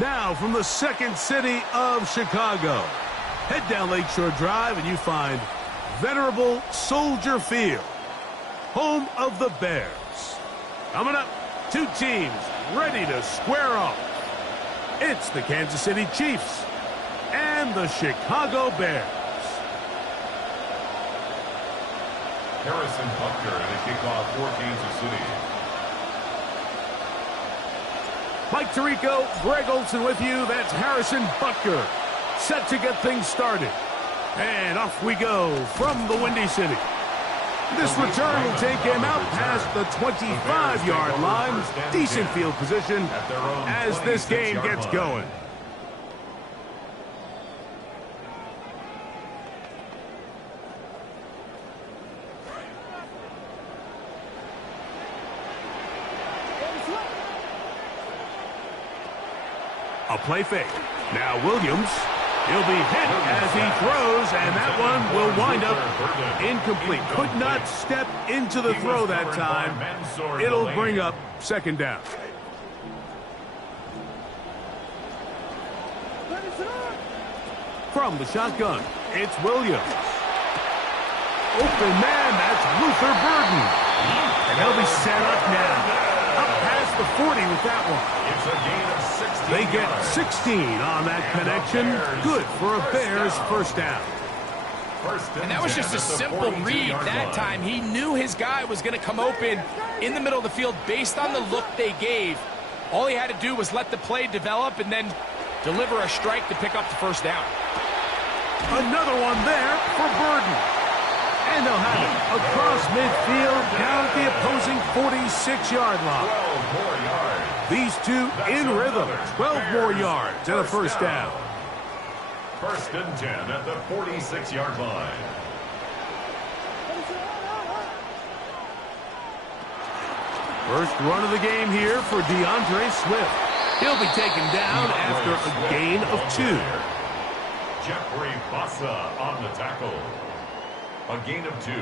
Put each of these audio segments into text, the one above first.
Now, from the second city of Chicago, head down Lakeshore Drive and you find venerable Soldier Field, home of the Bears. Coming up, two teams ready to square off. It's the Kansas City Chiefs and the Chicago Bears. Harrison Butker and a kickoff for Kansas City. Mike Tirico, Greg Olson with you. That's Harrison Butker, set to get things started. And off we go from the Windy City. This return will take him out past the 25-yard line. Decent field position as this game gets going. A play fake. Now Williams. He'll be hit as he throws, and that one will wind up incomplete. Could not step into the throw that time. It'll bring up second down. From the shotgun, it's Williams. Open man, that's Luther Burden. And he'll be set up now. Up past the 40 with that one. It's a gain of 16 They get yards. 16 on that connection. Good for a Bears first down. And that was just a simple read that time. He knew his guy was going to come open in the middle of the field based on the look they gave. All he had to do was let the play develop and then deliver a strike to pick up the first down. Another one there for Burden. And they'll have it across midfield down at the opposing 46-yard line. 12 more yards. These two in rhythm. 12 more yards and a first down. First and 10 at the 46-yard line. First run of the game here for DeAndre Swift. He'll be taken down after a gain of 2. Jeffrey Bassa on the tackle. A gain of 2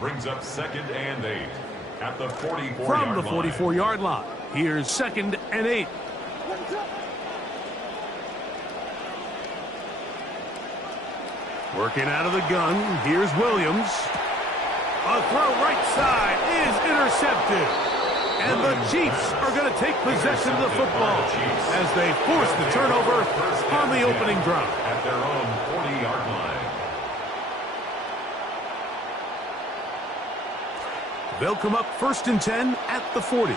brings up second and 8 at the 44-yard line. From the 44-yard line, here's second and 8. Working out of the gun, here's Williams. A throw right side is intercepted. And the Chiefs are going to take possession of the football as they force the turnover on the opening drive. At their own 40-yard line. They'll come up first and 10 at the 40.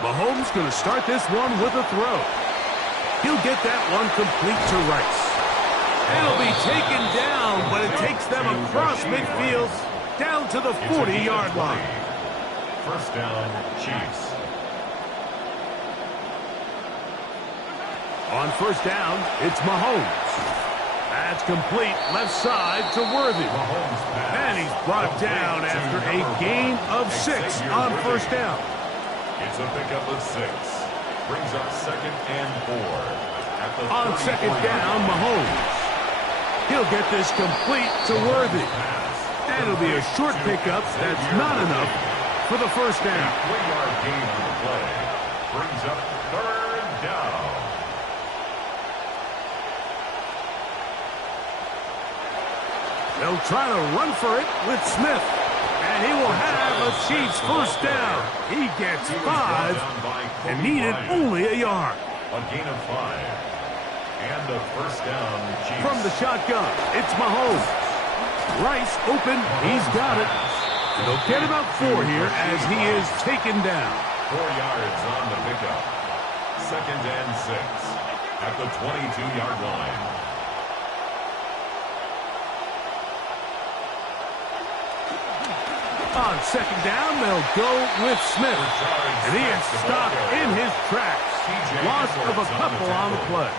Mahomes going to start this one with a throw. He'll get that one complete to Rice. It'll be taken down, but it takes them across midfield down to the 40-yard line. First down, Chiefs. On first down, it's Mahomes. That's complete left side to Worthy. And he's brought down after a gain of 6 on first down. It's a pickup of 6. Brings up second and 4. At the On second down, Mahomes. He'll get this complete to Worthy. And it'll be a short pickup. That's not enough for the first down. 3-yard gain on the play. Brings up third down. They'll try to run for it with Smith. And he will have a Chiefs first down. He gets 5 and needed only a yard. A gain of 5. And the first down, Chiefs. From the shotgun, it's Mahomes. Rice open, he's got it. And they'll get about 4 here as he is taken down. 4 yards on the pickup. Second and 6 at the 22-yard line. On second down, they'll go with Smith. And he is stopped in his tracks. Loss of a couple on the play.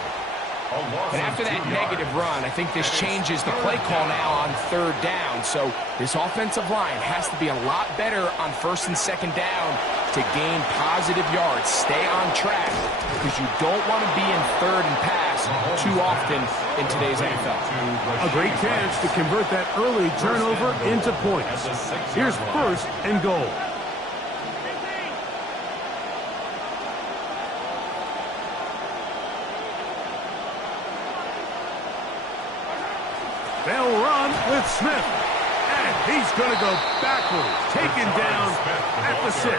And after that negative run, I think this changes the play call now on third down. So this offensive line has to be a lot better on first and second down to gain positive yards. Stay on track because you don't want to be in third and pass too often in today's NFL. A great chance to convert that early turnover into points. Here's first and goal. They'll run with Smith. And he's going to go backwards. Taken down at the 6.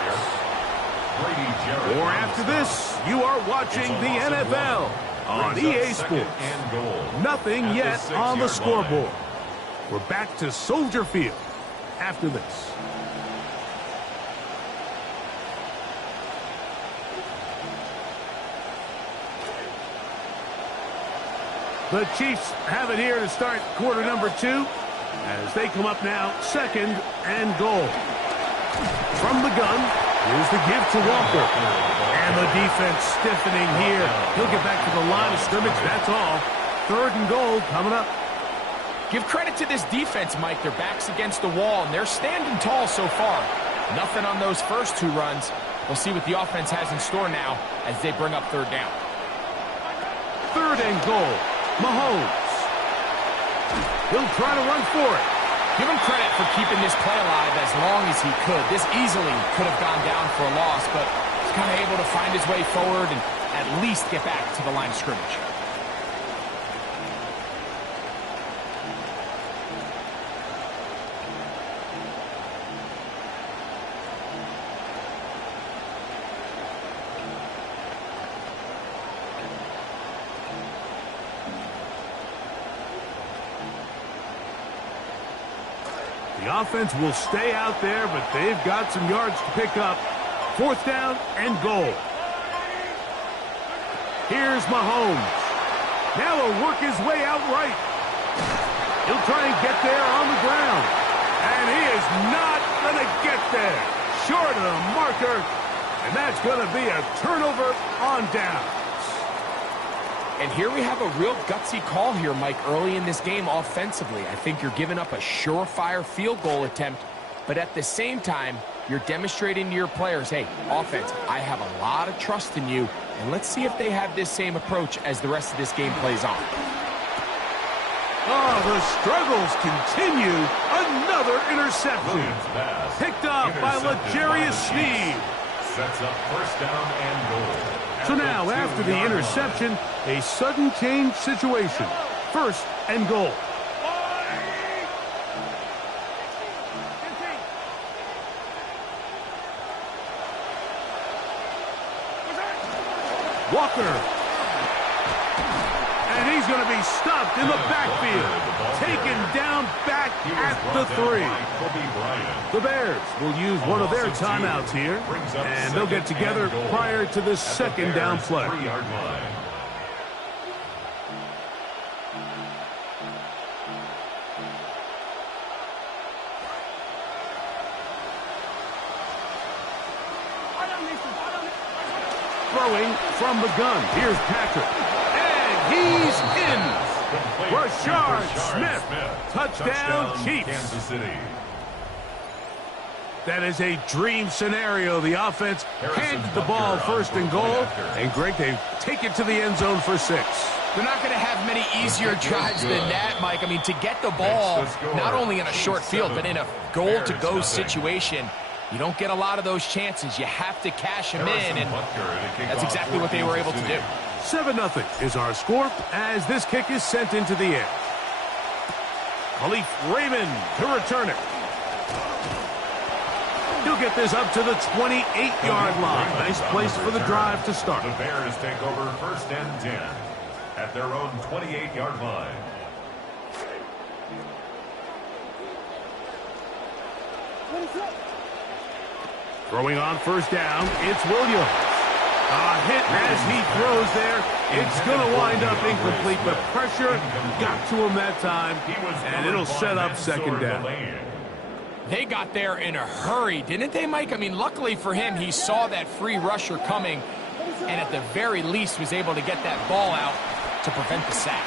Or after this, you are watching the NFL on EA Sports. Nothing yet on the scoreboard. We're back to Soldier Field after this. The Chiefs have it here to start quarter number 2 as they come up now, second and goal. From the gun, here's the give to Walker. And the defense stiffening here. He'll get back to the line of scrimmage, that's all. Third and goal coming up. Give credit to this defense, Mike. Their back's against the wall, and they're standing tall so far. Nothing on those first 2 runs. We'll see what the offense has in store now as they bring up third down. Third and goal. Mahomes. He'll try to run for it. Give him credit for keeping this play alive as long as he could. This easily could have gone down for a loss, but he's kind of able to find his way forward and at least get back to the line of scrimmage. The offense will stay out there, but they've got some yards to pick up. Fourth down and goal. Here's Mahomes. Now he'll work his way out right. He'll try and get there on the ground. And he is not going to get there. Short of the marker. And that's going to be a turnover on down. And here we have a real gutsy call here, Mike, early in this game offensively. I think you're giving up a surefire field goal attempt, but at the same time, you're demonstrating to your players, hey, offense, I have a lot of trust in you, and let's see if they have this same approach as the rest of this game plays on. Oh, the struggles continue. Another interception. Picked off by L'Jarius Sneed. Sets up first down and goal. So now, after the interception, a sudden change situation. First and goal. Walker. And he's going to be stopped in the backfield. Taken down back at the 3. The Bears will use one of their timeouts here, and they'll get together prior to the second down play. Throwing from the gun. Here's Patrick. And he's in. Rashard Smith. Touchdown, Chiefs. Kansas City. That is a dream scenario. The offense hands the ball first and goal. And Greg, they take it to the end zone for 6. They're not going to have many easier drives than that, Mike. I mean, to get the ball, not only in a short field, but in a goal-to-go situation, you don't get a lot of those chances. You have to cash them in, and that's exactly what they were able to do. 7-0 is our score as this kick is sent into the air. Khalif Raymond to return it. He'll get this up to the 28-yard line. Nice place for the drive to start. The Bears take over first and 10 at their own 28-yard line. Throwing on first down, it's Williams. A hit as he throws there. It's going to wind up incomplete, but pressure got to him that time, and it'll set up second down. They got there in a hurry, didn't they, Mike? I mean, luckily for him, he saw that free rusher coming, and at the very least was able to get that ball out to prevent the sack.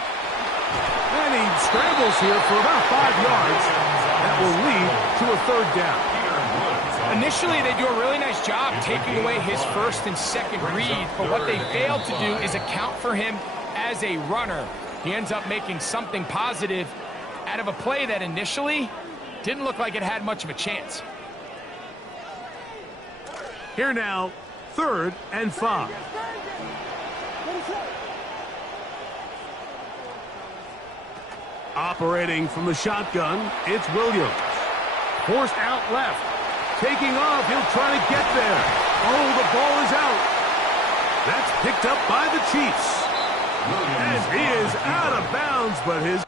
And he scrambles here for about 5 yards. That will lead to a third down. Initially, they do a really nice job taking away his first and second read, but what they failed to do is account for him as a runner. He ends up making something positive out of a play that initially didn't look like it had much of a chance. Here now, 3rd and 5. Operating from the shotgun, it's Williams. Forced out left. Taking off, he'll try to get there. Oh, the ball is out. That's picked up by the Chiefs. And he is out of bounds, but his...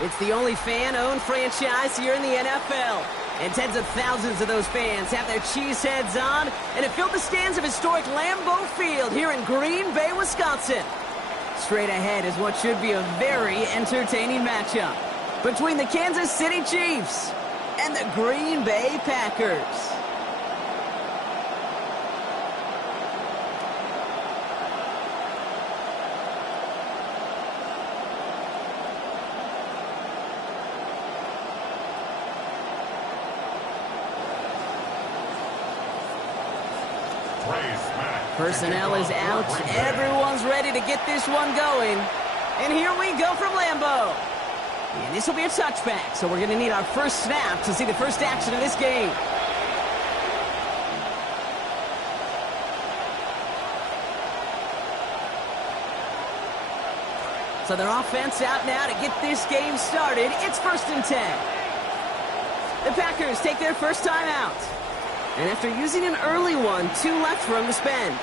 It's the only fan-owned franchise here in the NFL. And tens of thousands of those fans have their cheese heads on, and it filled the stands of historic Lambeau Field here in Green Bay, Wisconsin. Straight ahead is what should be a very entertaining matchup between the Kansas City Chiefs and the Green Bay Packers. Personnel is out. Everyone's ready to get this one going. And here we go from Lambeau. And this will be a touchback, so we're going to need our first snap to see the first action of this game. So their offense out now to get this game started. It's 1st and 10. The Packers take their first time out. And after using an early one, 2 left for him to spend.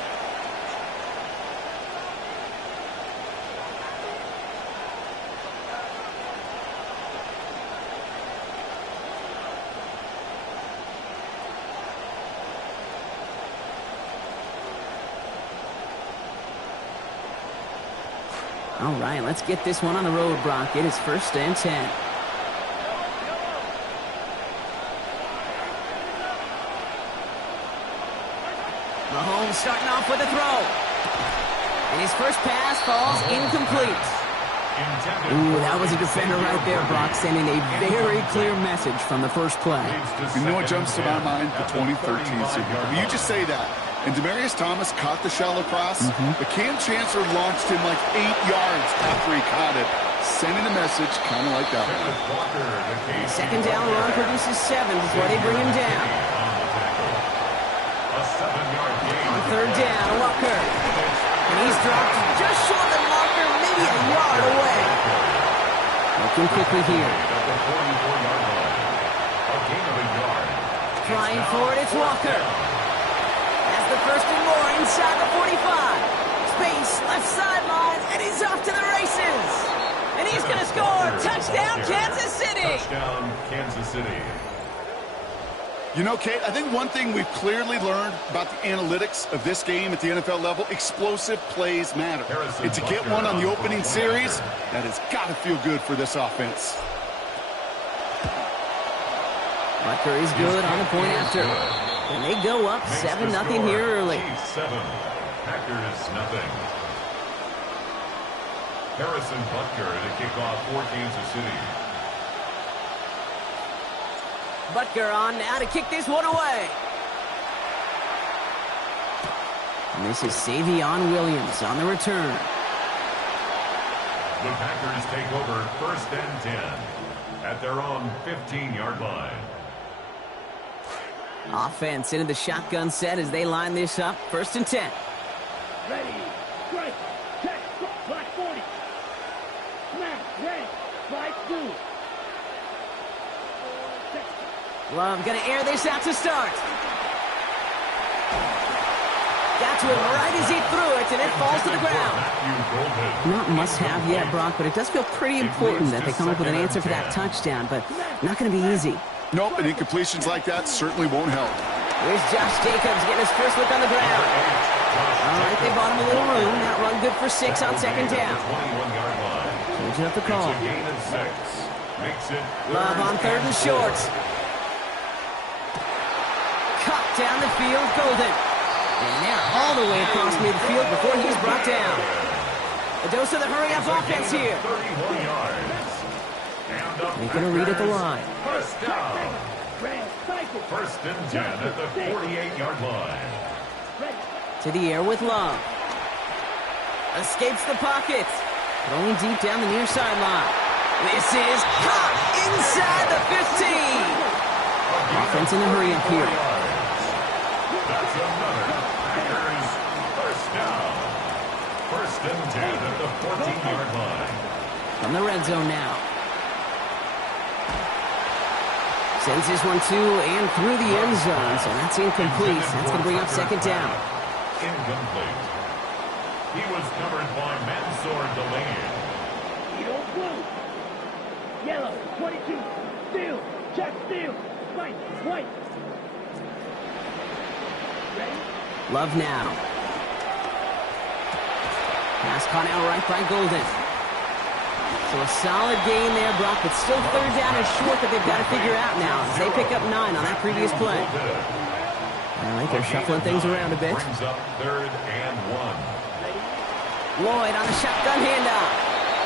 All right, let's get this one on the road, Brock. It is 1st and 10. Mahomes starting off with a throw. And his first pass falls incomplete. Ooh, that was a defender right there, Brock, sending a very clear message from the first play. You know what jumps to my mind? The 2013 Super Bowl. You just say that. And Demaryius Thomas caught the shallow cross, but Cam Chancellor launched him like 8 yards after he caught it, sending a message kind of like that one. Second down run produces 7 before they bring him down. On 3rd down, Walker. And he's dropped just short of the marker, maybe a yard away. Looking quickly here. Trying for it, it's Walker. That's the 1st and more inside the 45. Space, left sideline, and he's off to the races. And he's going to score. Touchdown, Kansas City. Touchdown, Kansas City. You know, Kate, I think one thing we've clearly learned about the analytics of this game at the NFL level, explosive plays matter. And to get one on the opening series, that has got to feel good for this offense. Butker is good on the point after. And they go up 7-0 here early. 7, Packers nothing. Harrison Butker to kick off for Kansas City. Butker on now to kick this one away. And this is Savion Williams on the return. The Packers take over 1st and 10 at their own 15-yard line. Offense into the shotgun set as they line this up. 1st and 10. Ready, strike, check, black 40. Snap, ready, strike, 2. Love gonna air this out to start. Got to him right as he threw it, and it falls to the ground. Not must-have yet, Brock, but it does feel pretty important that they come up with an answer for that touchdown, but not going to be easy. Nope, and incompletions like that certainly won't help. Here's Josh Jacobs getting his first look on the ground. All right, they bought him a little room. That run good for 6 on second down. Changing up the call. Love on third and short. Cut down the field, Golden. And they're all the way across midfield before he's brought down. A dose of the hurry-up offense here. They're going to read at the line. First down. First and 10 at the 48-yard line. To the air with Love. Escapes the pocket. Rolling deep down the near sideline. This is caught inside the 15. Offense in the hurry-up here. That's another Packers first down. First and 10 at the 14-yard line. From the red zone now. Sends this one to and through the end zone, so that's incomplete. That's going to bring up second down. Incomplete. He was covered by Mansour Delaney. Blue. Yellow. 22. Steal. Check. Steal. White. White. Love now. Pass caught out right by Golden. So a solid gain there, Brock, but still third down and short that they've got to figure out now as they pick up 9 on that previous play. All right, they're shuffling things around a bit. Brings up third and 1. Lloyd on the shotgun handoff.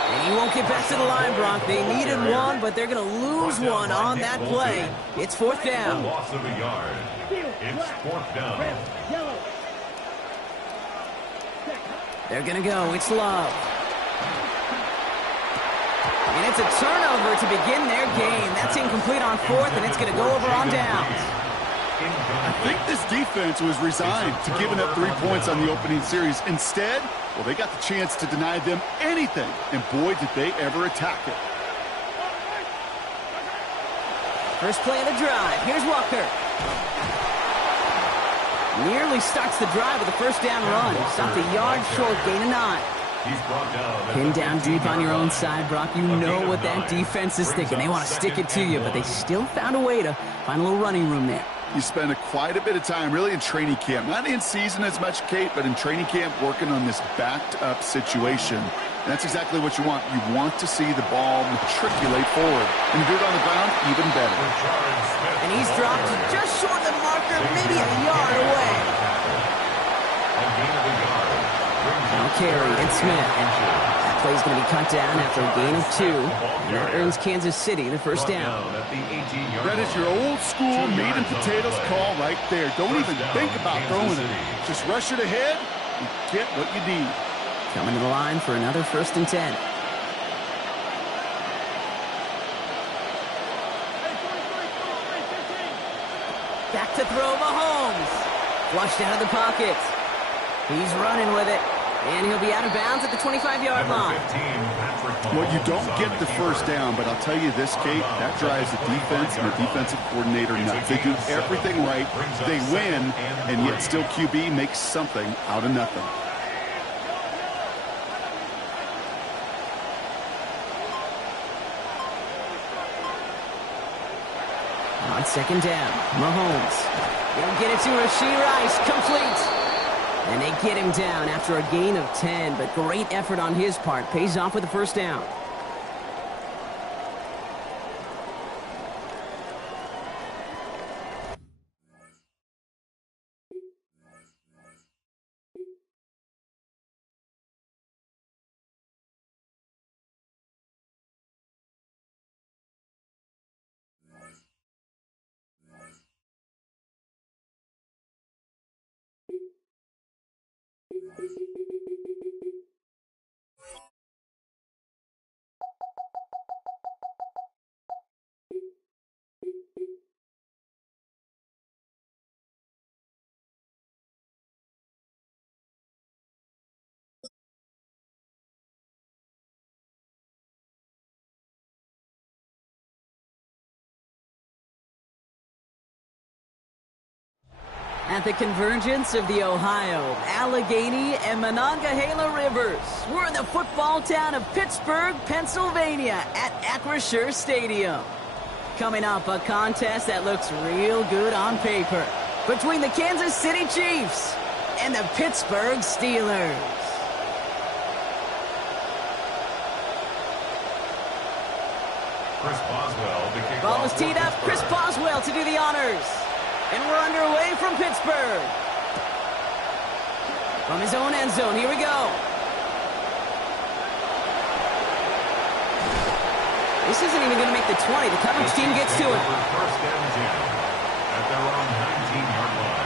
And he won't get back to the line, Brock. They needed one, but they're going to lose one on that play. It's fourth down. Loss of a yard. It's fourth down. They're going to go. It's Love. And it's a turnover to begin their game. That's incomplete on fourth, and it's going to go over on downs. I think this defense was resigned to giving up 3 points on the opening series. Instead, well, they got the chance to deny them anything, and boy, did they ever attack it. First play of the drive. Here's Walker. Nearly starts the drive with a first down run. Stopped a yard short, gain of 9. Pinned down deep on your own side, Brock. You know what that defense is thinking. They want to stick it to you, but they still found a way to find a little running room there. You spend quite a bit of time really in training camp. Not in season as much, Kate, but in training camp working on this backed-up situation. And that's exactly what you want. You want to see the ball matriculate forward. And do it on the ground, even better. And he's dropped just short of the marker, maybe a yard away. Now Carey and Smith. That play's going to be cut down after a gain of 2. And that earns Kansas City the first down. That is your old school meat and potatoes call right there. Don't even think about throwing it. Just rush it ahead and get what you need. Coming to the line for another first and 10. Back to throw Mahomes. Flushed out of the pocket. He's running with it. And he'll be out of bounds at the 25-yard line. Well, you don't get the first down, but I'll tell you this, Kate, that drives the defense and the defensive coordinator nuts. They do everything right, they win, and yet still QB makes something out of nothing. On second down, Mahomes. They'll get it to Rashee Rice, complete. And they get him down after a gain of 10, but great effort on his part. Pays off with the first down. At the convergence of the Ohio, Allegheny, and Monongahela rivers, we're in the football town of Pittsburgh, Pennsylvania at Acrisure Stadium. Coming up, a contest that looks real good on paper between the Kansas City Chiefs and the Pittsburgh Steelers. Chris Boswell, the kickoff. Ball is teed up. Chris Boswell to do the honors. And we're underway from Pittsburgh. From his own end zone, here we go. This isn't even going to make the 20. The coverage team gets to it. First and 10 at their own 19-yard line.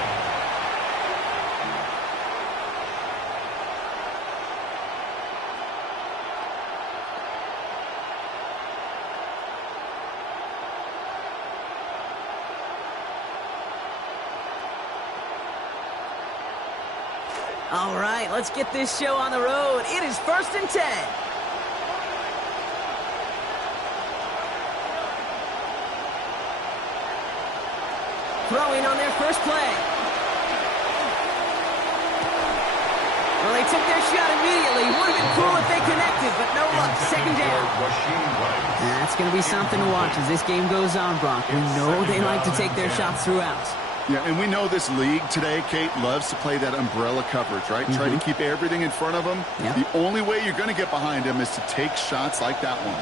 All right, let's get this show on the road. It is 1st and 10. Throwing on their first play. Well, they took their shot immediately. Would have been cool if they connected, but no luck. Second down. That's going to be something to watch as this game goes on, Brock. We know they like to take their shots throughout. Yeah, and we know this league today, Kate, loves to play that umbrella coverage, right? Try to keep everything in front of them. Yep. The only way you're going to get behind them is to take shots like that one.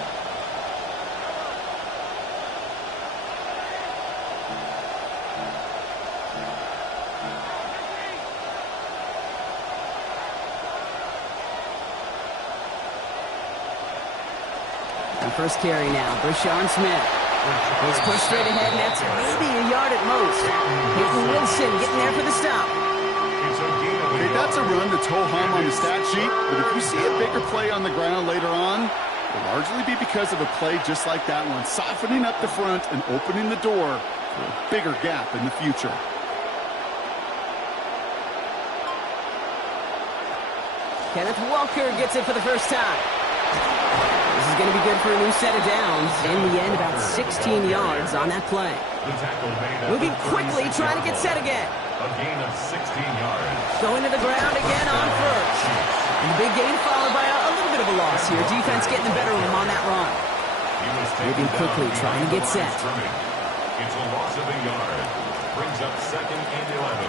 And first carry now, Brashawn Smith. He's pushed straight ahead, and that's maybe a yard at most. Peyton Wilson getting there for the stop. Okay, that's a run that's ho-hum on the stat sheet, but if you see a bigger play on the ground later on, it'll largely be because of a play just like that one, softening up the front and opening the door for a bigger gap in the future. Kenneth Walker gets it for the first time. This is going to be good for a new set of downs. In the end, about 16 yards on that play. Moving quickly, trying to get set again. A gain of 16 yards. Going to the ground again on first. And the big gain followed by a little bit of a loss here. Defense getting the better of him on that run. Moving quickly, trying to get set. It's a loss of a yard. Brings up 2nd and 11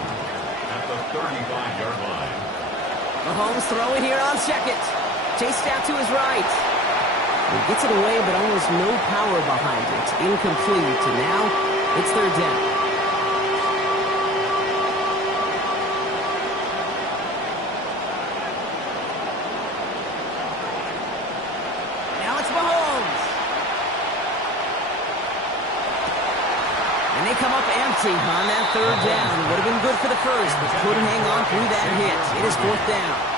at the 35-yard line. Mahomes throwing here on second. Chased out to his right. He gets it away, but almost no power behind it. Incomplete, and now it's 3rd down. Now it's Mahomes. And they come up empty on that 3rd down. Would have been good for the first, but couldn't hang on through that hit. It is 4th down.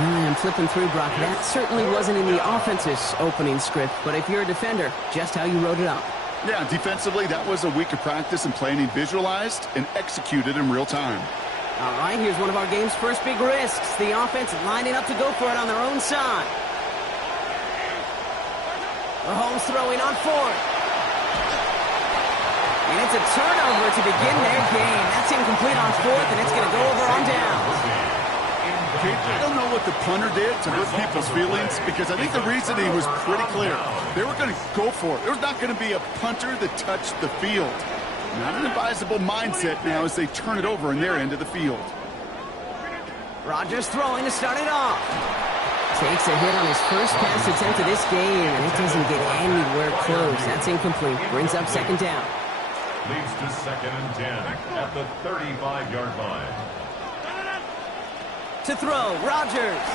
I'm flipping through, Brock. That certainly wasn't in the offense's opening script, but if you're a defender, just how you wrote it up. Yeah, defensively, that was a week of practice and planning visualized and executed in real time. All right, here's one of our game's first big risks. The offense lining up to go for it on their own side. Mahomes throwing on 4th. And it's a turnover to begin their game. That's incomplete on 4th, and it's going to go over on down. I don't know what the punter did to hurt people's feelings, because I think the reasoning was pretty clear. They were going to go for it. There's not going to be a punter that touched the field. Not an advisable mindset now as they turn it over in their end of the field. Rodgers throwing to start it off. Takes a hit on his first pass attempt of this game, and it doesn't get anywhere close. That's incomplete. Brings up 2nd down. Leads to 2nd and 10 at the 35-yard line. To throw, Rodgers.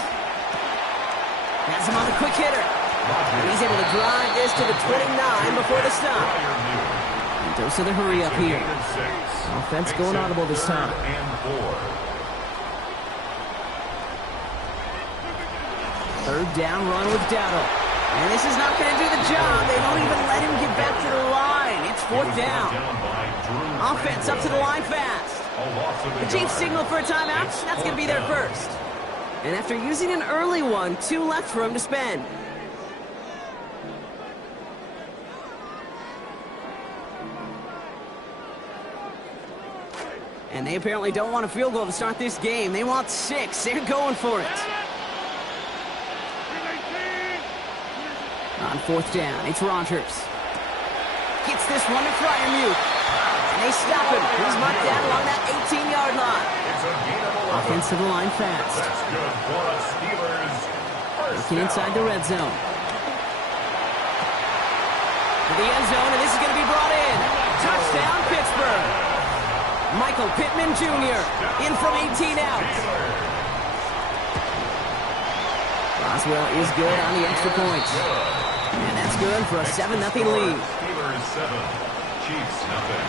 Has him on the quick hitter. And he's able to drive this to the 29 before the stop. And dose of the hurry up here. Offense going audible this time. Third down run with Dowdle. And this is not going to do the job. They don't even let him get back to the line. It's 4th down. Offense up to the line fast. The Chiefs signal for a timeout. That's going to be their first. And after using an early one, 2 left for him to spend. And they apparently don't want a field goal to start this game. They want 6. They're going for it. On 4th down, it's Rodgers. Gets this one to Fryermuth. And they stop him. He's marked down along that 18-yard line. Offensive line fast. That's good for the Steelers. Looking inside the red zone. To the end zone, and this is going to be brought in. Touchdown, Pittsburgh. Michael Pittman Jr. in from 18 out. Boswell is good on the extra point. And that's good for a 7-0 lead. Steelers 7, Chiefs nothing.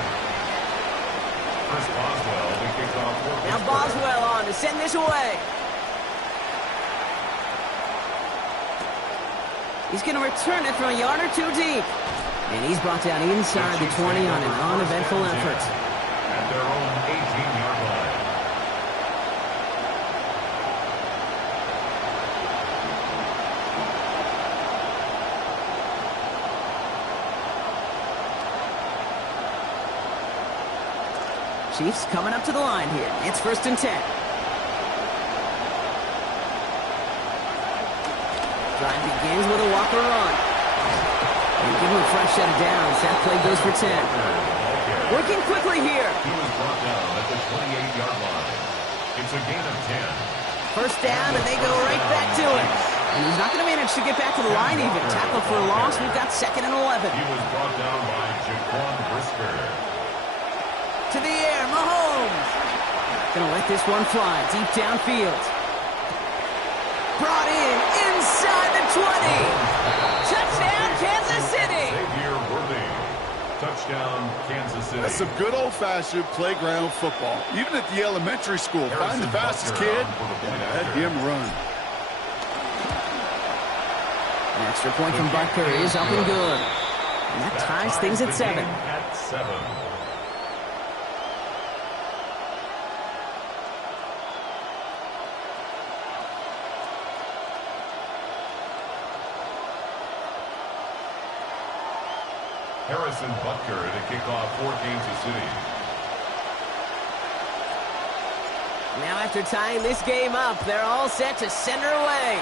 First Boswell to kick off for Now Boswell on to send this away. He's going to return it from a yard or 2 deep. And he's brought down inside the 20 on an uneventful effort. At their own 18-yard line. Chiefs coming up to the line here. It's 1st and 10. Drive begins with a Walker run. And give him a fresh set of downs. That play goes for 10. Working quickly here. He was brought down at the 28-yard line. It's a gain of 10. First down, and they go right back to it. And he's not going to manage to get back to the line even. Tackle for a loss. We've got 2nd and 11. He was brought down by Jaquan Brisker. To the air, Mahomes. Gonna let this one fly deep downfield. Brought in inside the 20. Touchdown, Kansas City. Xavier Worthy. Touchdown, Kansas City. That's some good old-fashioned playground football. Even at the elementary school, find the fastest kid and let him run. An extra point from Butker is up and good. And that ties things at 7. At 7. Harrison Butker to kick off for Kansas City. Now after tying this game up, they're all set to send her away.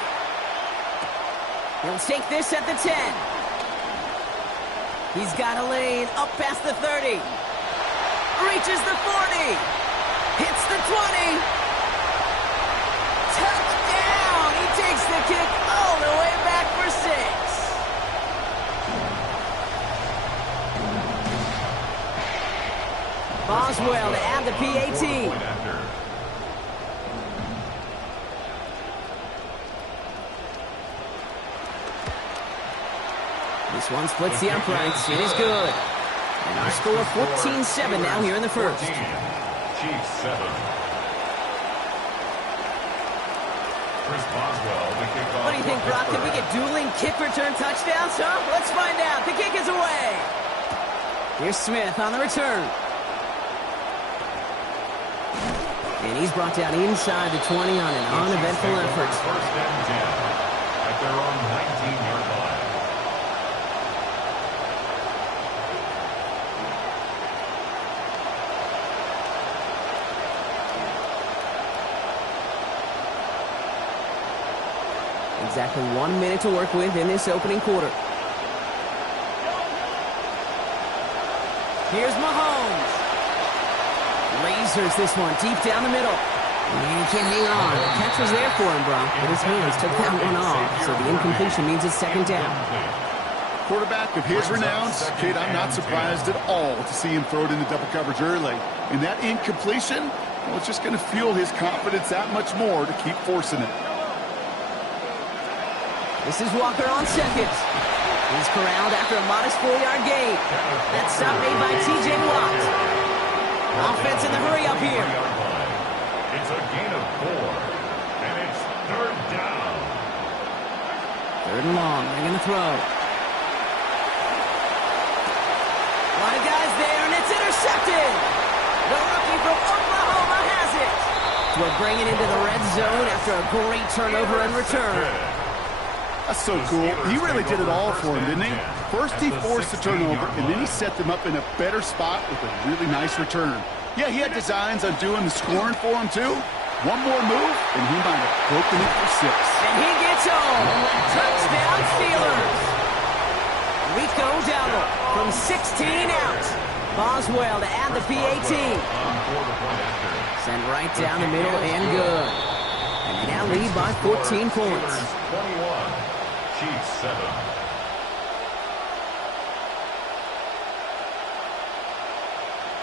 He'll take this at the 10. He's got a lane up past the 30. Reaches the 40. Hits the 20. Touchdown! He takes the kick all the way back for 6. Boswell to add the PAT. This one splits the uprights. It is good. And our score 14-7 now here in the first. 14, Chiefs 7. Chris Boswell to kick off. What do you think, Brock? Can we get dueling kick return touchdowns, huh? Let's find out. The kick is away. Here's Smith on the return. And he's brought down inside the 20 on an uneventful effort. First and 10 at their own 19-yard line. Exactly 1 minute to work with in this opening quarter. Here's Mahomes. Lasers this one deep down the middle. And he can't hang on. The catch was there for him, Brock, but his hands took that one off. So the incompletion means it's 2nd down. Quarterback of his renowns, kid, I'm not surprised at all to see him throw it into double coverage early. And that incompletion, well, it's just going to fuel his confidence that much more to keep forcing it. This is Walker on 2nd. He's corralled after a modest 4-yard gain. That stop made by T.J. Watt. Offense in the hurry up here. It's a gain of 4, and it's 3rd down. 3rd and long. They're going to throw. A lot of guys there, and it's intercepted. The rookie from Oklahoma has it. We're bringing into the red zone after a great turnover and return. That's so cool. He really did it all for him, didn't he? First he forced the turnover, and then he set them up in a better spot with a really nice return. Yeah, he had designs on doing the scoring for him, too. One more move, and he might have broken it for 6. And he gets home. Touchdown, Steelers. Rico Dowdle from 16 out. Boswell to add the PAT. Sent right down the middle and good. And they now lead by 14 points. 21, Chiefs 7.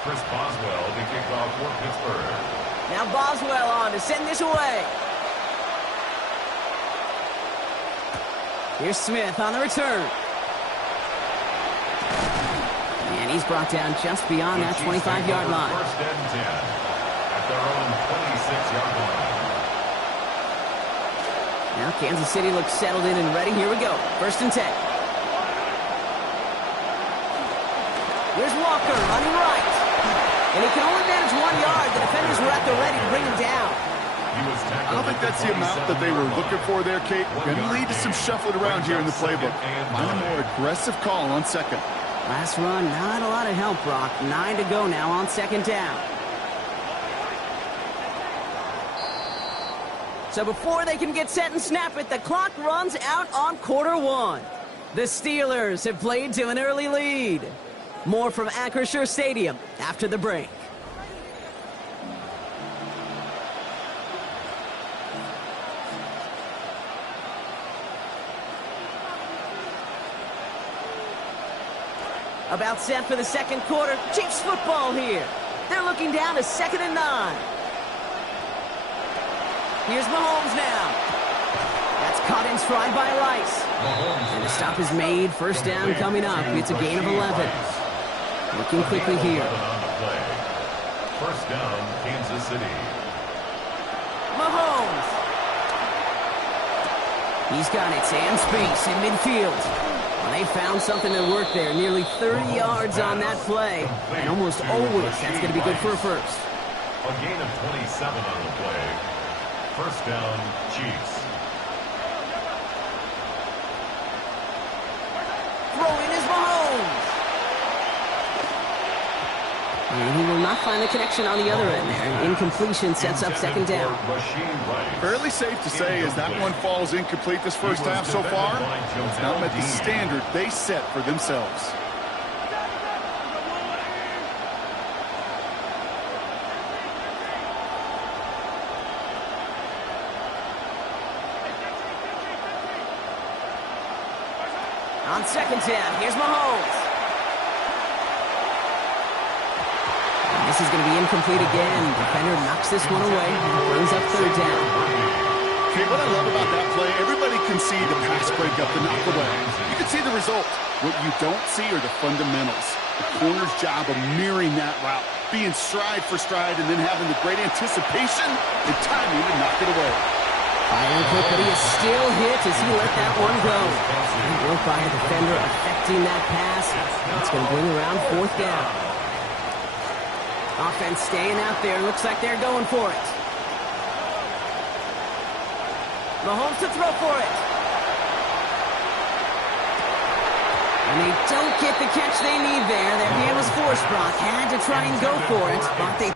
Chris Boswell to kick off for Pittsburgh. Now Boswell on to send this away. Here's Smith on the return. And he's brought down just beyond that 25-yard line. First and 10 at their own 26-yard line. Now Kansas City looks settled in and ready. Here we go. First and 10. Here's Walker running right. And he can only manage 1 yard. The defenders were at the ready to bring him down. I don't think that's the amount that they were looking for there, Kate. Going to lead to some shuffling around here in the playbook. Find a more aggressive call on second. Last run, not a lot of help, Brock. 9 to go now on second down. So before they can get set and snap it, the clock runs out on quarter 1. The Steelers have played to an early lead. More from Acrisure Stadium after the break. About set for the second quarter. Chiefs football here. They're looking down to 2nd and 9. Here's Mahomes now. That's caught in stride by Rice. And the stop is made. First down coming up. It's a gain of 11. Looking quickly here. First down, Kansas City. Mahomes. He's got it. And space in midfield. Well, they found something that worked there. Nearly 30 yards on that play. And almost always that's going to be good for a first. A gain of 27 on the play. First down, Chiefs. Throwing is Mahomes. And he will not find the connection on the other end there. Incompletion sets up second down. Fairly safe to say as that one falls incomplete this first half so far, it's not met the standard they set for themselves. On second down, here's Mahomes. And this is going to be incomplete again. Defender knocks this one away and brings up third down. Okay, what I love about that play, everybody can see the pass breakup, the knock away. You can see the result. What you don't see are the fundamentals. The corner's job of mirroring that route, being stride for stride, and then having the great anticipation and timing to knock it away. Firing quick, but he is still hit as he let that one go. And work by the defender affecting that pass. That's going to bring around fourth down. Offense staying out there. Looks like they're going for it. Mahomes to throw for it. And they don't get the catch they need there. Their hand was forced, Brock. Had to try and go for it, but they...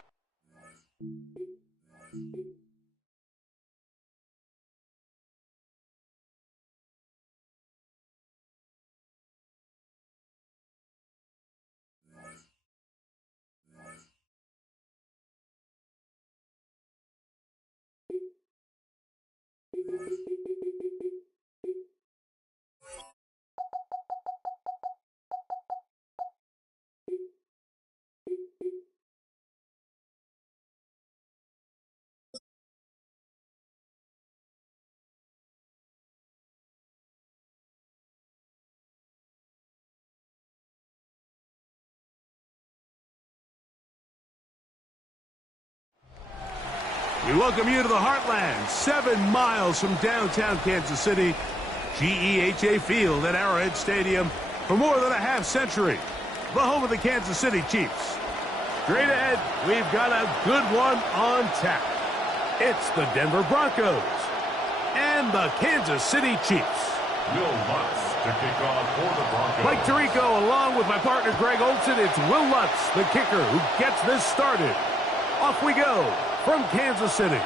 We welcome you to the Heartland, 7 miles from downtown Kansas City, GEHA Field at Arrowhead Stadium for more than a half-century, the home of the Kansas City Chiefs. Straight ahead, we've got a good one on tap. It's the Denver Broncos and the Kansas City Chiefs. Will Lutz To kick off for the Broncos. Mike Tirico along with my partner Greg Olson. It's Will Lutz, the kicker, who gets this started. Off we go from Kansas City.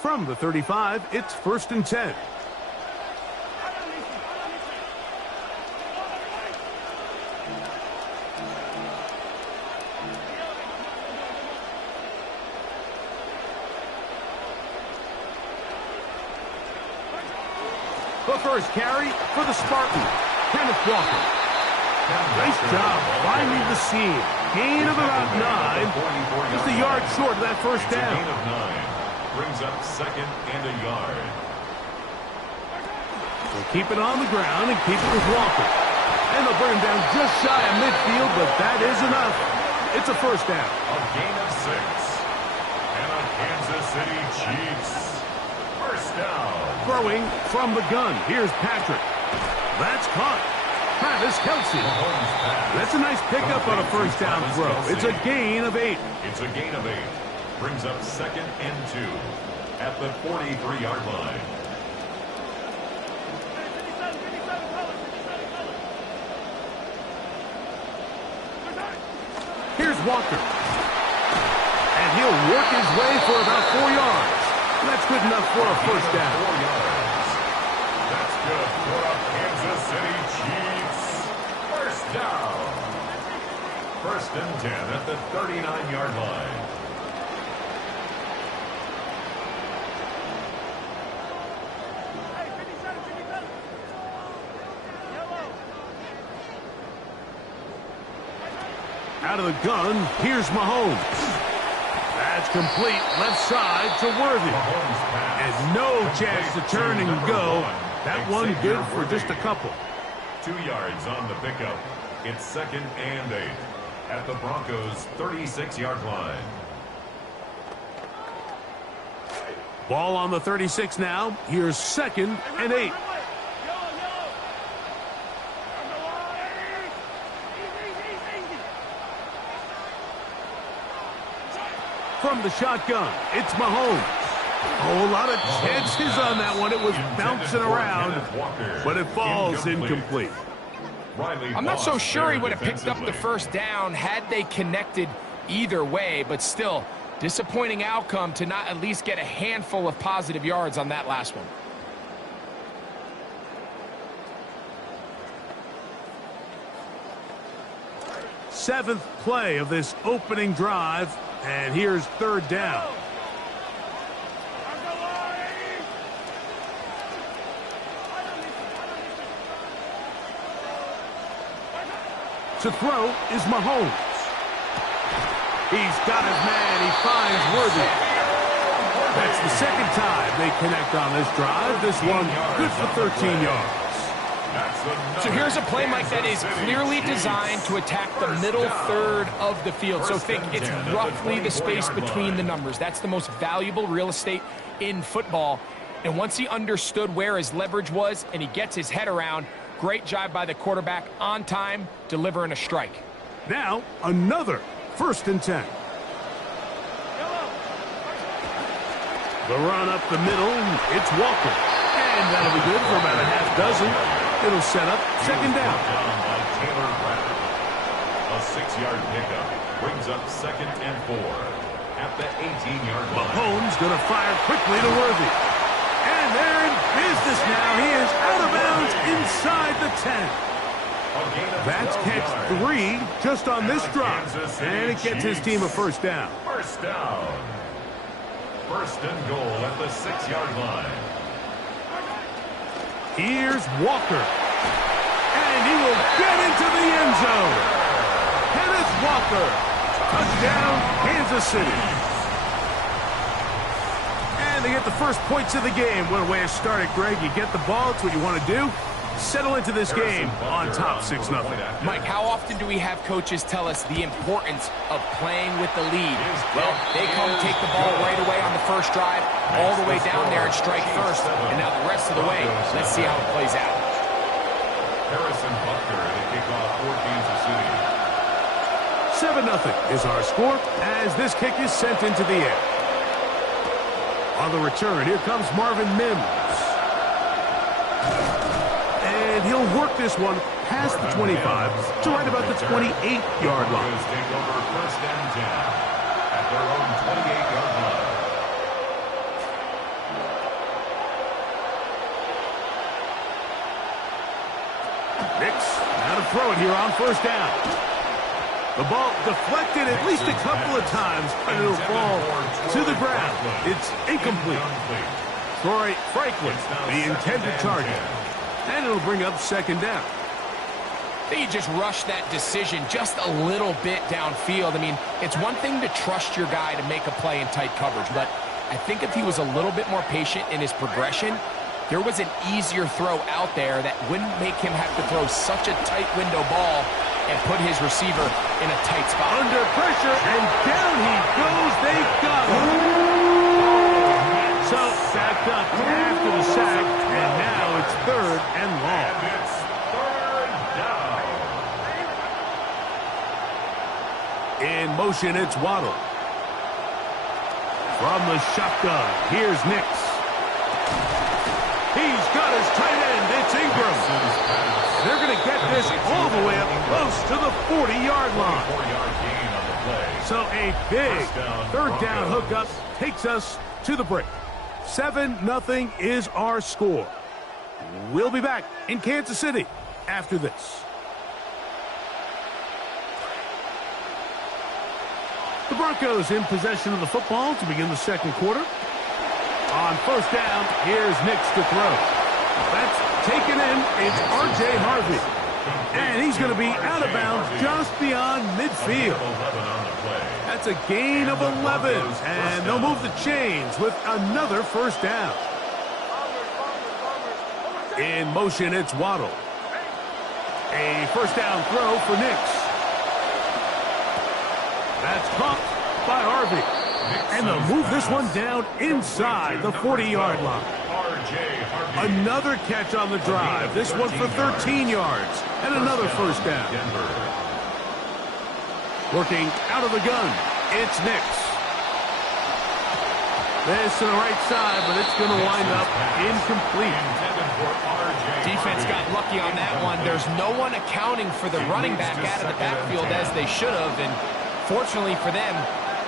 From the 35, it's 1st and 10. The first carry for the Spartan, Kenneth Walker. Nice job finding the seam. Gain of about 9. Just a yard short of that first down. Gain of 9. Brings up 2nd and a yard. We'll keep it on the ground and keep it with Walker. And they'll bring him down just shy of midfield, but that is enough. It's a first down. A gain of 6. And a Kansas City Chiefs. First down. Throwing from the gun. Here's Patrick. That's caught. Travis Kelce. That's a nice pickup on a first down throw. It's a gain of 8. It's a gain of 8. Brings up 2nd and 2 at the 43-yard line. Here's Walker. And he'll work his way for about 4 yards. That's good enough for a first down. 4 yards. That's good for a Kansas City Chiefs. First down. 1st and 10 at the 39-yard line. Out of the gun, here's Mahomes. That's complete left side to Worthy. And no chance to turn and go. That one good for just a couple. 2 yards on the pickup. It's 2nd and 8 at the Broncos' 36-yard line. Ball on the 36 now. Here's 2nd and 8. From the shotgun, it's Mahomes. Oh, a lot of chances on that one. It was bouncing around, but it falls incomplete. I'm not so sure he would have picked up the first down had they connected either way, but still, disappointing outcome to not at least get a handful of positive yards on that last one. Seventh play of this opening drive, and here's 3rd down. To throw is Mahomes. He's got his man. He finds Worthy. That's the 2nd time they connect on this drive. This one good for 13 yards. So here's a play, Mike, that is clearly designed to attack the middle third of the field. So think it's roughly the space between the numbers. That's the most valuable real estate in football. And once he understood where his leverage was and he gets his head around, great job by the quarterback on time, delivering a strike. Now, another 1st and 10. The run up the middle, it's Walker. And that'll be good for about a half dozen. It'll set up 2nd down. A 6-yard pickup brings up 2nd and 4 at the 18-yard line. Mahomes going to fire quickly to Worthy. And they're in business now. He is out of bounds inside the 10. That's catch 3 just on this drive. And it gets his team a first down. First down. 1st and goal at the 6-yard line. Here's Walker. And he will get into the end zone. Kenneth Walker. Touchdown, Kansas City. And they get the first points of the game. What a way to start it, Greg. You get the ball. It's what you want to do. settle into this game on top 6-0. Mike, how often do we have coaches tell us the importance of playing with the lead? Well, they come take the ball right away on the first drive, all the way down there and strike first, and now the rest of the way. Let's see how it plays out. Harrison Butker at a kickoff for Kansas City. 7-0 is our score as this kick is sent into the air. On the return, here comes Marvin Mims. And he'll work this one past the 25 to right about the 28-yard line. Take over 1st and 10 at their own 28-yard line. Nix, now to throw it here on 1st down. The ball deflected at least a couple of times, but it'll fall to the ground. It's incomplete. Troy Franklin, the intended target. And it'll bring up 2nd down. I think he just rushed that decision just a little bit downfield. I mean, it's one thing to trust your guy to make a play in tight coverage, but I think if he was a little bit more patient in his progression, there was an easier throw out there that wouldn't make him have to throw such a tight window ball and put his receiver in a tight spot. Under pressure, and down he goes. They got him. So, sacked up after the sack, and now it's 3rd and long. And it's 3rd down. In motion, it's Waddle. From the shotgun, here's Nix. He's got his tight end. It's Ingram. They're going to get this all the way up close to the 40-yard line. 4-yard gain on the play. So a big 3rd down hookup takes us to the break. 7-0 is our score. We'll be back in Kansas City after this. The Broncos in possession of the football to begin the 2nd quarter. On 1st down, here's Nix to throw. That's taken in. It's R.J. Harvey. And he's going to be out of bounds just beyond midfield. That's a gain of 11. And they'll move the chains with another 1st down. In motion, it's Waddle. A 1st down throw for Nix. That's caught by Harvey. And they'll move this one down inside the 40-yard line. Another catch on the drive. This one for 13 yards. And another 1st down. Working out of the gun, it's Nix. This to the right side, but it's going to wind up incomplete. Defense got lucky on that one. There's no one accounting for the running back out of the backfield as they should have. And fortunately for them,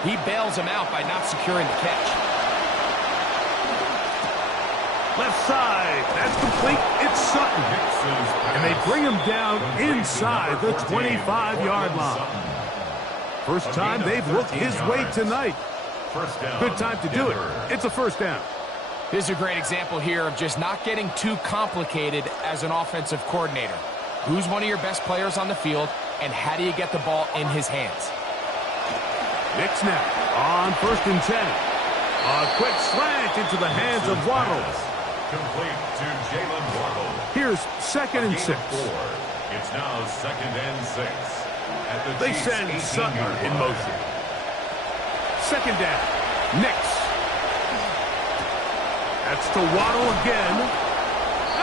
he bails him out by not securing the catch. Left side, that's complete. It's Sutton. And they bring him down inside the 25-yard line. First time they've looked his way tonight. Good time to do it. It's a 1st down. This is a great example here of just not getting too complicated as an offensive coordinator. Who's one of your best players on the field, and how do you get the ball in his hands? Nix now on 1st and 10. A quick slant into the hands of Waddle. Complete to Jalen Waddle. Here's 2nd and 6. It's now 2nd and 6. They send Sutton in motion. 2nd down. Nix. That's to Waddle again.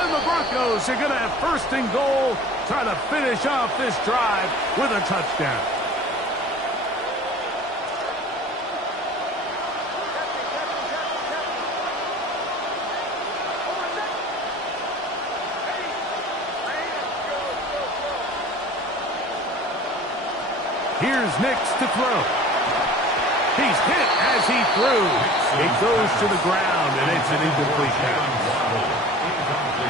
And the Broncos are going to have 1st and goal, trying to finish off this drive with a touchdown. Here's Nix to throw. He's hit as he threw. It goes to the ground, and it's an incomplete pass.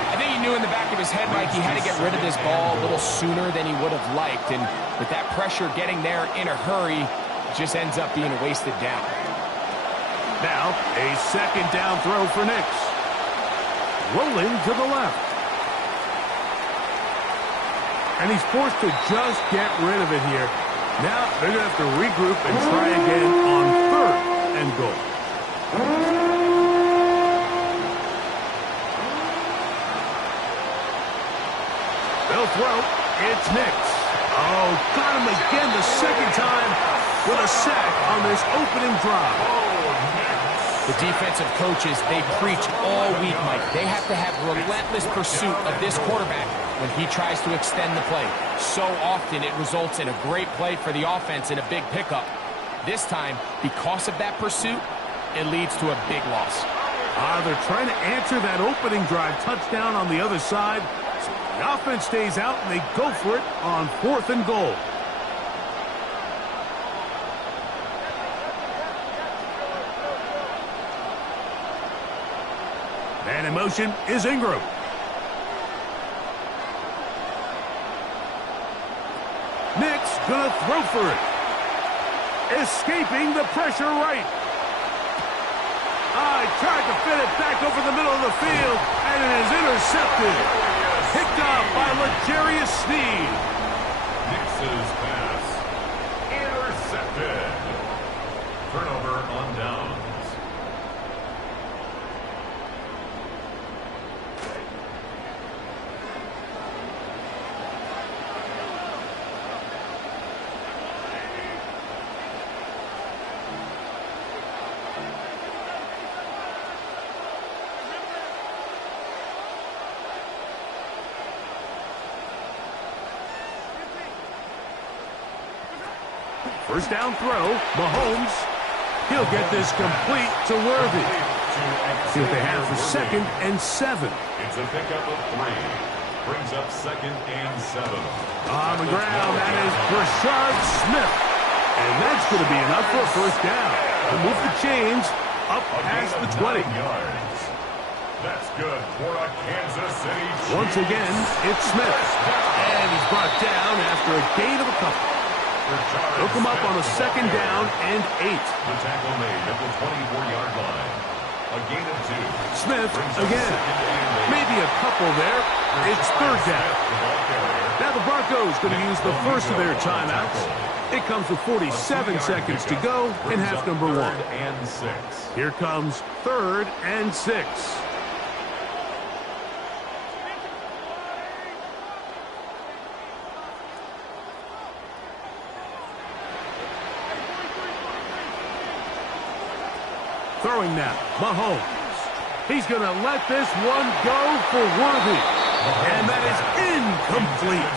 I think he knew in the back of his head, Mike, he had to get rid of this ball a little sooner than he would have liked. And with that pressure getting there in a hurry, it just ends up being a wasted down. Now, a 2nd down throw for Nix. Rolling to the left. And he's forced to just get rid of it here. Now they're going to have to regroup and try again on 3rd and goal. He'll throw. It's Nix. Oh, got him again the second time with a sack on this opening drive. The defensive coaches, they preach all week, Mike. They have to have relentless pursuit of this quarterback when he tries to extend the play. So often it results in a great play for the offense and a big pickup. This time, because of that pursuit, it leads to a big loss. They're trying to answer that opening drive touchdown on the other side. So the offense stays out, and they go for it on 4th and goal. And in motion is Ingram. Nick's gonna throw for it. Escaping the pressure right. He tried to fit it back over the middle of the field, and it is intercepted. Picked up by L'Jarius Sneed. Nix's pass. Intercepted. Turnover on downs. First down throw, Mahomes. He'll get this complete to Worthy. See what they have for 2nd and 7. It's a pickup of 3. Brings up 2nd and 7. On the ground, that is Brashard Smith. And that's going to be enough for a first down. He'll move the chains up past the 20. Yards. That's good for a Kansas City Chiefs. Once again, it's Smith. And he's brought down after a gain of a couple. Hook him up on a 2nd down and 8. The tackle made at the 24-yard line. A gain of 2. Smith again. Maybe a couple there. It's 3rd down. Now the Broncos going to use the first of their timeouts. It comes with 47 seconds to go in half number 1. And 6. Here comes 3rd and 6. Throwing now, Mahomes. He's going to let this one go for Worthy. And that is incomplete.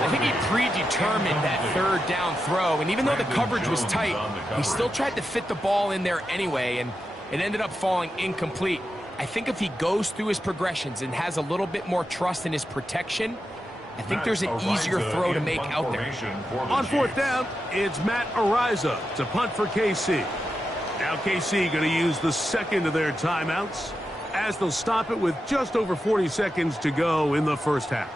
I think he predetermined that 3rd down throw, and even though the coverage was tight, he still tried to fit the ball in there anyway, and it ended up falling incomplete. I think if he goes through his progressions and has a little bit more trust in his protection, I think there's an easier throw to make out there. On 4th down, it's Matt Ariza to punt for KC. Now KC going to use the 2nd of their timeouts as they'll stop it with just over 40 seconds to go in the first half.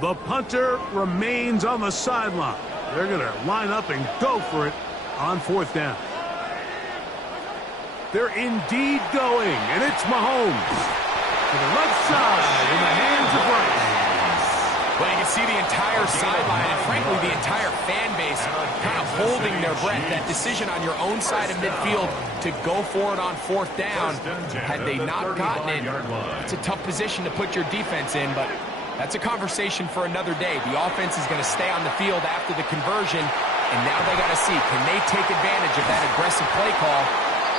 The punter remains on the sideline. They're going to line up and go for it on 4th down. They're indeed going, and it's Mahomes. To the left side in the hands of Rice. Well, you can see the entire sideline and, frankly, the entire fan base kind of holding their breath. That decision on your own side of midfield to go for it on 4th down, had they not gotten it, it's a tough position to put your defense in, but that's a conversation for another day. The offense is going to stay on the field after the conversion, and now they got to see, can they take advantage of that aggressive play call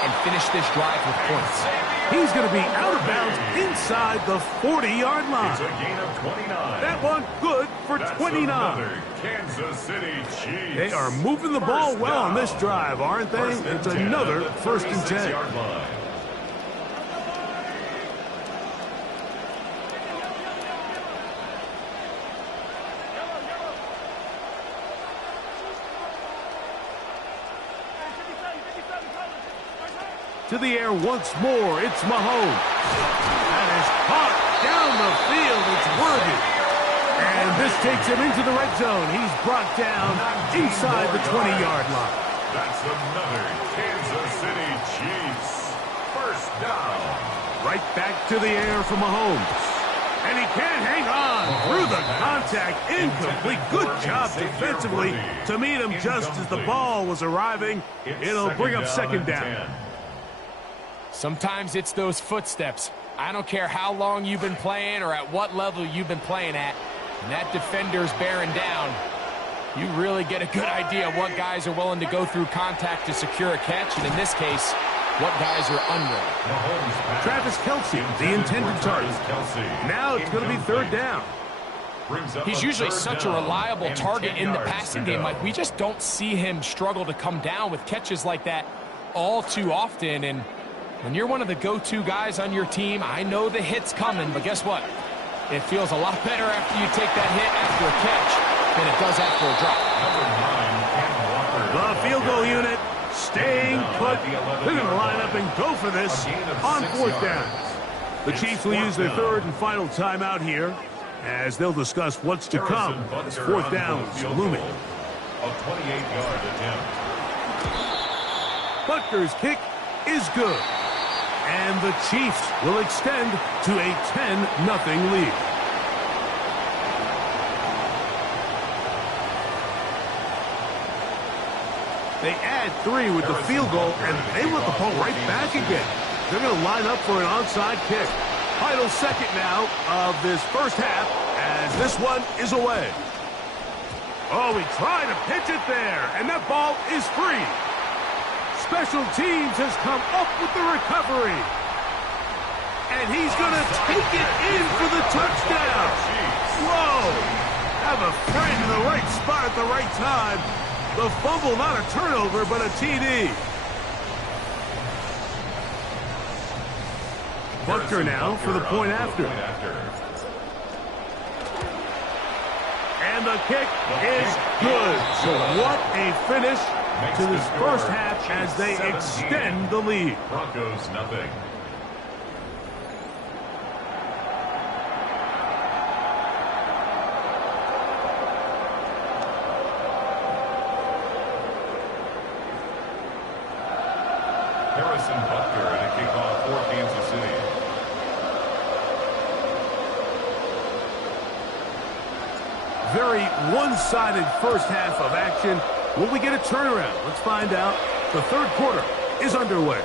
and finish this drive with points? He's going to be out of bounds inside the 40-yard line. It's a gain of 29. That one good for 29. Kansas City Chiefs. They are moving the ball well on this drive, aren't they? It's another 1st and 10. To the air once more, it's Mahomes. That is caught down the field. It's Worthy. And this takes him into the red zone. He's brought down inside the 20-yard line. That's another Kansas City Chiefs. First down. Right back to the air for Mahomes. And he can't hang on through the contact. Incomplete. Good job defensively to meet him just as the ball was arriving. It'll bring up second down. Sometimes it's those footsteps. I don't care how long you've been playing or at what level you've been playing at. And that defender's bearing down. You really get a good idea of what guys are willing to go through contact to secure a catch, and in this case, what guys are unwilling. Travis Kelce, the intended target. Now it's going to be third down. He's usually such a reliable target in the passing game. Like, we just don't see him struggle to come down with catches like that all too often. And when you're one of the go-to guys on your team, I know the hit's coming, but guess what? It feels a lot better after you take that hit after a catch than it does after a drop. The field goal unit staying put. They're going to line up and go for this on fourth down. The Chiefs will use their third and final timeout here as they'll discuss what's to come as fourth down is looming. A 28-yard attempt. Butker's kick is good. And the Chiefs will extend to a 10-0 lead. They add 3 with the field goal, and they want the ball right back again. They're going to line up for an onside kick. Final second now of this first half as this one is away. Oh, he tried to pitch it there, and that ball is free. Special teams has come up with the recovery. And he's going to take it in for the touchdown. Whoa! Have a friend in the right spot at the right time. The fumble, not a turnover, but a TD. Butker now for the point after. And the kick is good. So what a finish to this first half as they extend the lead. Broncos nothing. Harrison Butker and a kickoff for Kansas City. Very one-sided first half of action. Will we get a turnaround? Let's find out. The third quarter is underway.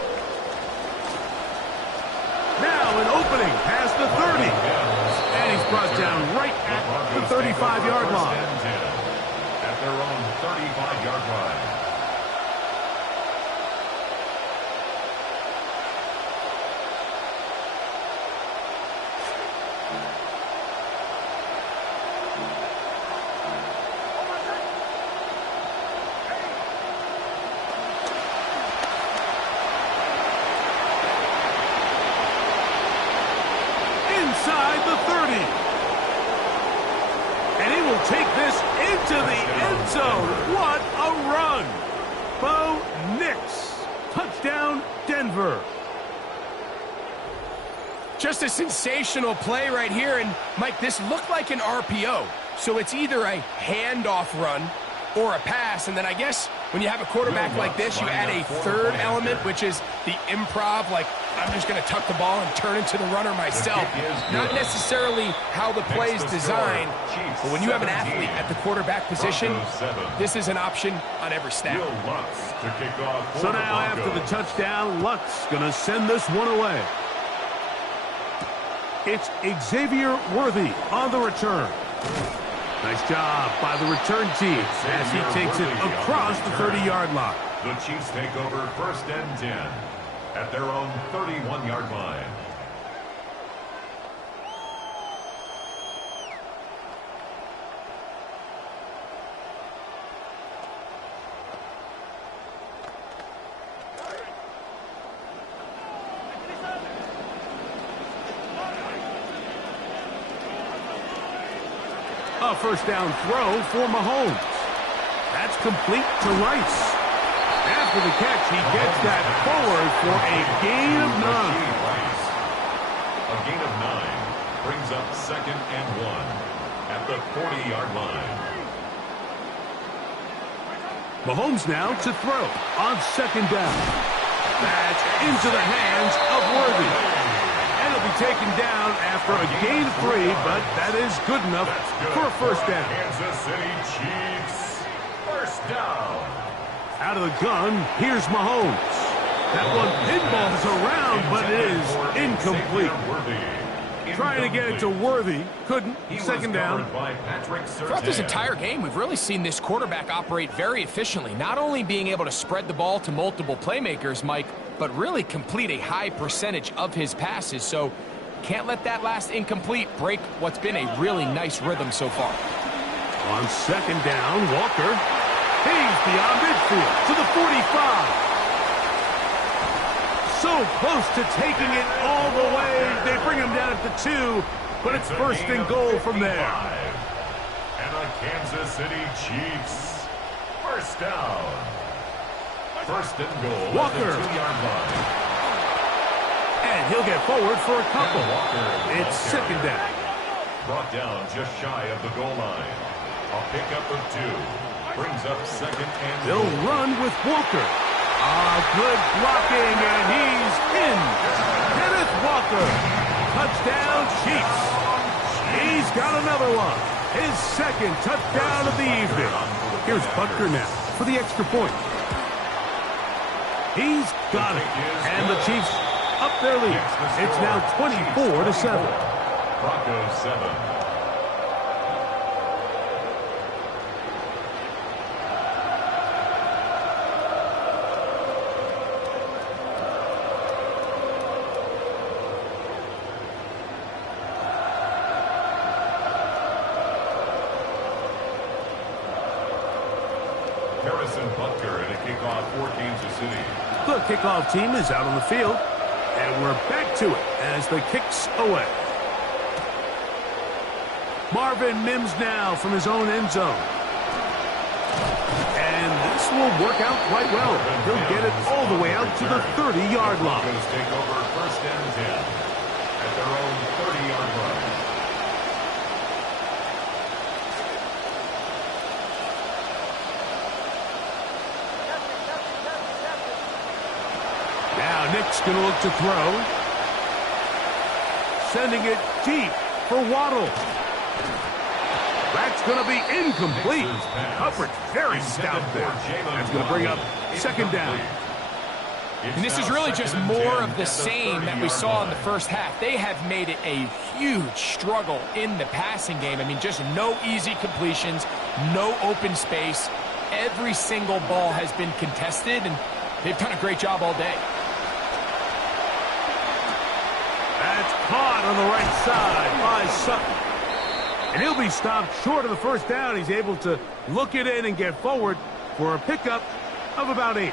Now an opening past the 30. And he's brought down right at the 35-yard line. At their own 35-yard line. Inside the 30. And he will take this into the end zone. What a run. Bo Nix. Touchdown, Denver. Just a sensational play right here. And, Mike, this looked like an RPO. So it's either a handoff run or a pass. And then I guess when you have a quarterback like this, you add a third element, which is the improv, like I'm just going to tuck the ball and turn into the runner myself. Not necessarily how the play is designed, but when you have an athlete at the quarterback position, this is an option on every snap. So now after the touchdown, Luck's going to send this one away. It's Xavier Worthy on the return. Nice job by the return team as he takes it across the 30-yard line. The Chiefs take over first and 10 at their own 31-yard line. A first down throw for Mahomes. That's complete to Rice. After the catch, he gets that forward for a gain of 9. A gain of 9 brings up second and 1 at the 40-yard line. Mahomes now to throw on second down. That's into the hands of Worthy. And it'll be taken down after a gain of 3, but that is good enough for a first down. Kansas City Chiefs. First down. Out of the gun, here's Mahomes. That one pinballs around, but it is incomplete. Trying to get it to Worthy. Couldn't. Second down. Throughout this entire game, we've really seen this quarterback operate very efficiently. Not only being able to spread the ball to multiple playmakers, Mike, but really complete a high percentage of his passes. So can't let that last incomplete break what's been a really nice rhythm so far. On second down, Walker. He's beyond midfield to the 45. So close to taking it all the way. They bring him down at the 2, but it's first and goal from there. And the Kansas City Chiefs. First down. First and goal. Walker. At the 2-yard line. And he'll get forward for a couple. It's second down. Brought down just shy of the goal line. A pickup of 2. Brings up second and They'll goal. run with Walker. Good blocking, and he's in. Kenneth Walker. Touchdown, Chiefs. He's got another one. His second touchdown of the evening. Here's Butker now for the extra point. He's got it. And the Chiefs up their lead. It's now 24-7. Broncos 7. Butker and a kickoff for Kansas City. The kickoff team is out on the field, and we're back to it as the kick's away. Marvin Mims now from his own end zone. And this will work out quite well. He'll get it all the way out to the 30-yard line. Broncos take over first and 10 at their own 30-yard line. Now Nick's going to look to throw. Sending it deep for Waddle. That's going to be incomplete. Coverage very stout there. That's going to bring up second down. And this is really just more of the same that we saw in the first half. They have made it a huge struggle in the passing game. I mean, just no easy completions, no open space. Every single ball has been contested, and they've done a great job all day. That's caught on the right side by Sutton. And he'll be stopped short of the first down. He's able to look it in and get forward for a pickup of about 8.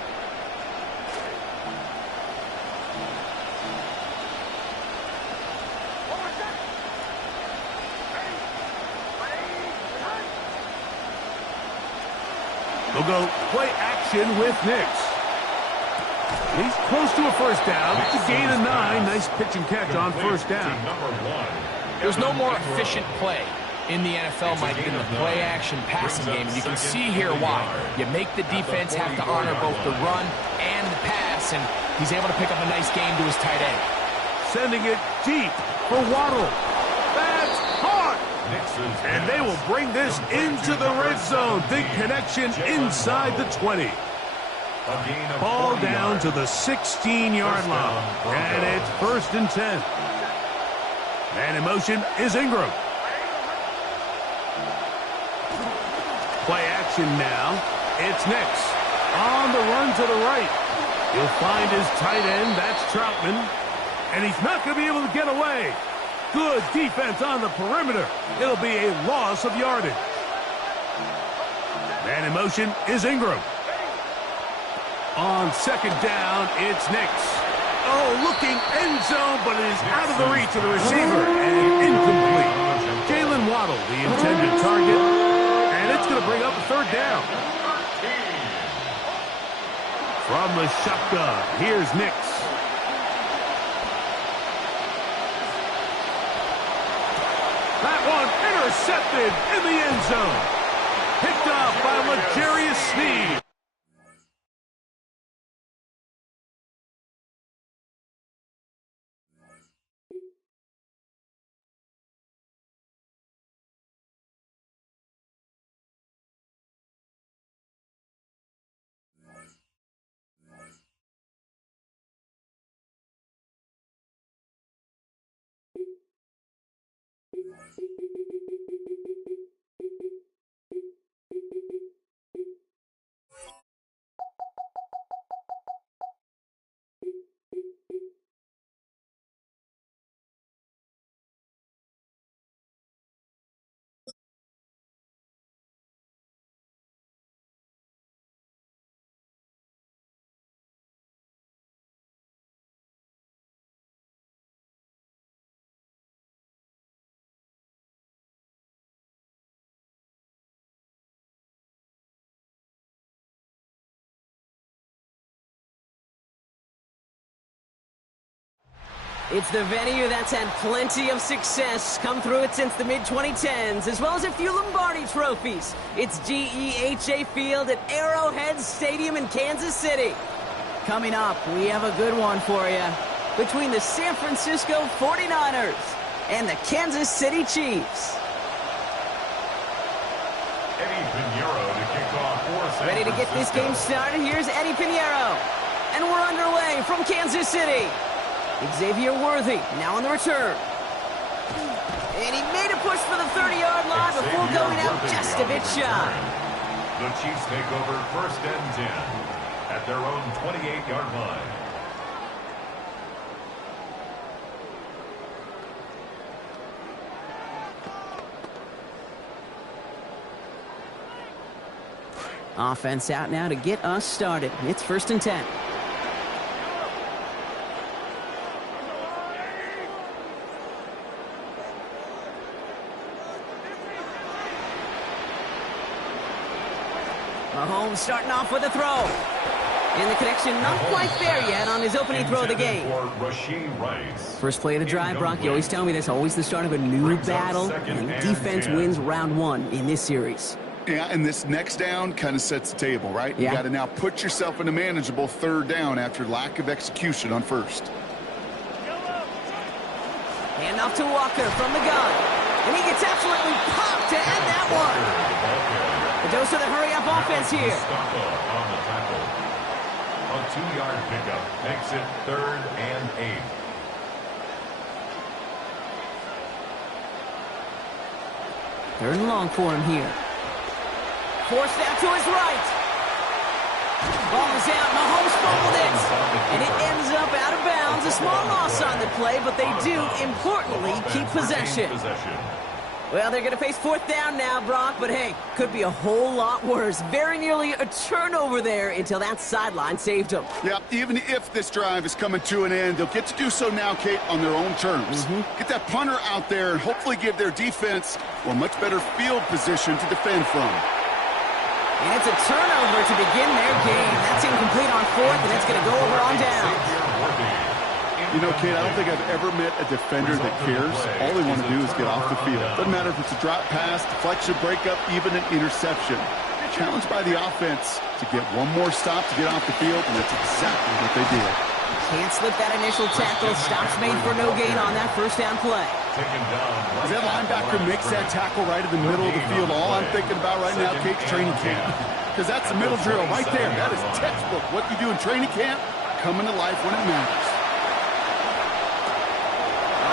They'll go play action with Nix. He's close to a first down. It's a gain of 9. Nice pitch and catch on first down. There's no more efficient play in the NFL, Mike, than the play-action passing game. And you can see here why. You make the defense have to honor both the run and the pass, and he's able to pick up a nice game to his tight end. Sending it deep for Waddle. That's hard. And they will bring this into the red zone. Big connection inside the 20. Ball down to the 16-yard line. And it's first and 10. And in motion is Ingram. Play action now. It's Nix. On the run to the right. He'll find his tight end. That's Troutman. And he's not going to be able to get away. Good defense on the perimeter. It'll be a loss of yardage. Man in motion is Ingram. On second down, it's Nix. Oh, looking end zone, but it is out of the reach of the receiver and incomplete. Jalen Waddle, the intended target, and it's going to bring up a third down. From the shotgun, here's Nix. That one intercepted in the end zone. Picked up by L'Jarius Sneed. It's the venue that's had plenty of success, come through it since the mid-2010s, as well as a few Lombardi trophies. It's GEHA Field at Arrowhead Stadium in Kansas City. Coming up, we have a good one for you. Between the San Francisco 49ers and the Kansas City Chiefs. Eddie Pinheiro to kick off for San Ready to get this game started, here's Eddie Pinheiro. And we're underway from Kansas City. Xavier Worthy now on the return. And he made a push for the 30-yard line before going out just a bit shy. The Chiefs take over 1st and 10 at their own 28-yard line. Offense out now to get us started. It's 1st and 10. Mahomes starting off with a throw. And the connection not quite there yet on his opening throw of the game. First play of the drive, Brock. You always tell me that's always the start of a new battle. And defense wins round 1 in this series. Yeah, and this next down kind of sets the table, right? Yeah. You got to now put yourself in a manageable 3rd down after lack of execution on 1st. Hand off to Walker from the gun. And he gets absolutely popped to end that one. The dose of the hurry-up offense here. Stop on the tackle. A 2-yard pickup makes it 3rd and 8. Third and long for him here. Forced out to his right. Ball is out. Mahomes fumbled it. And it ends up out of bounds. A small loss on the play, but they do, importantly, keep possession. Well, they're going to face 4th down now, Brock, but hey, could be a whole lot worse. Very nearly a turnover there until that sideline saved them. Yeah, even if this drive is coming to an end, they'll get to do so now, Kate, on their own terms. Get that punter out there and hopefully give their defense a much better field position to defend from. And it's a turnover to begin their game. That's incomplete on 4th, and it's going to go over on down. You know, Kate, I don't think I've ever met a defender that cares. All they want to do is get off the field. Doesn't matter if it's a drop pass, deflection, breakup, even an interception. Challenged by the offense to get one more stop to get off the field, and that's exactly what they did. Can't slip that initial tackle. Stops made for no gain on that 1st down play. As that linebacker makes that tackle right in the middle of the field, all I'm thinking about right now, Kate's training camp. Because that's the middle drill right there. That is textbook. What you do in training camp, coming to life when it matters.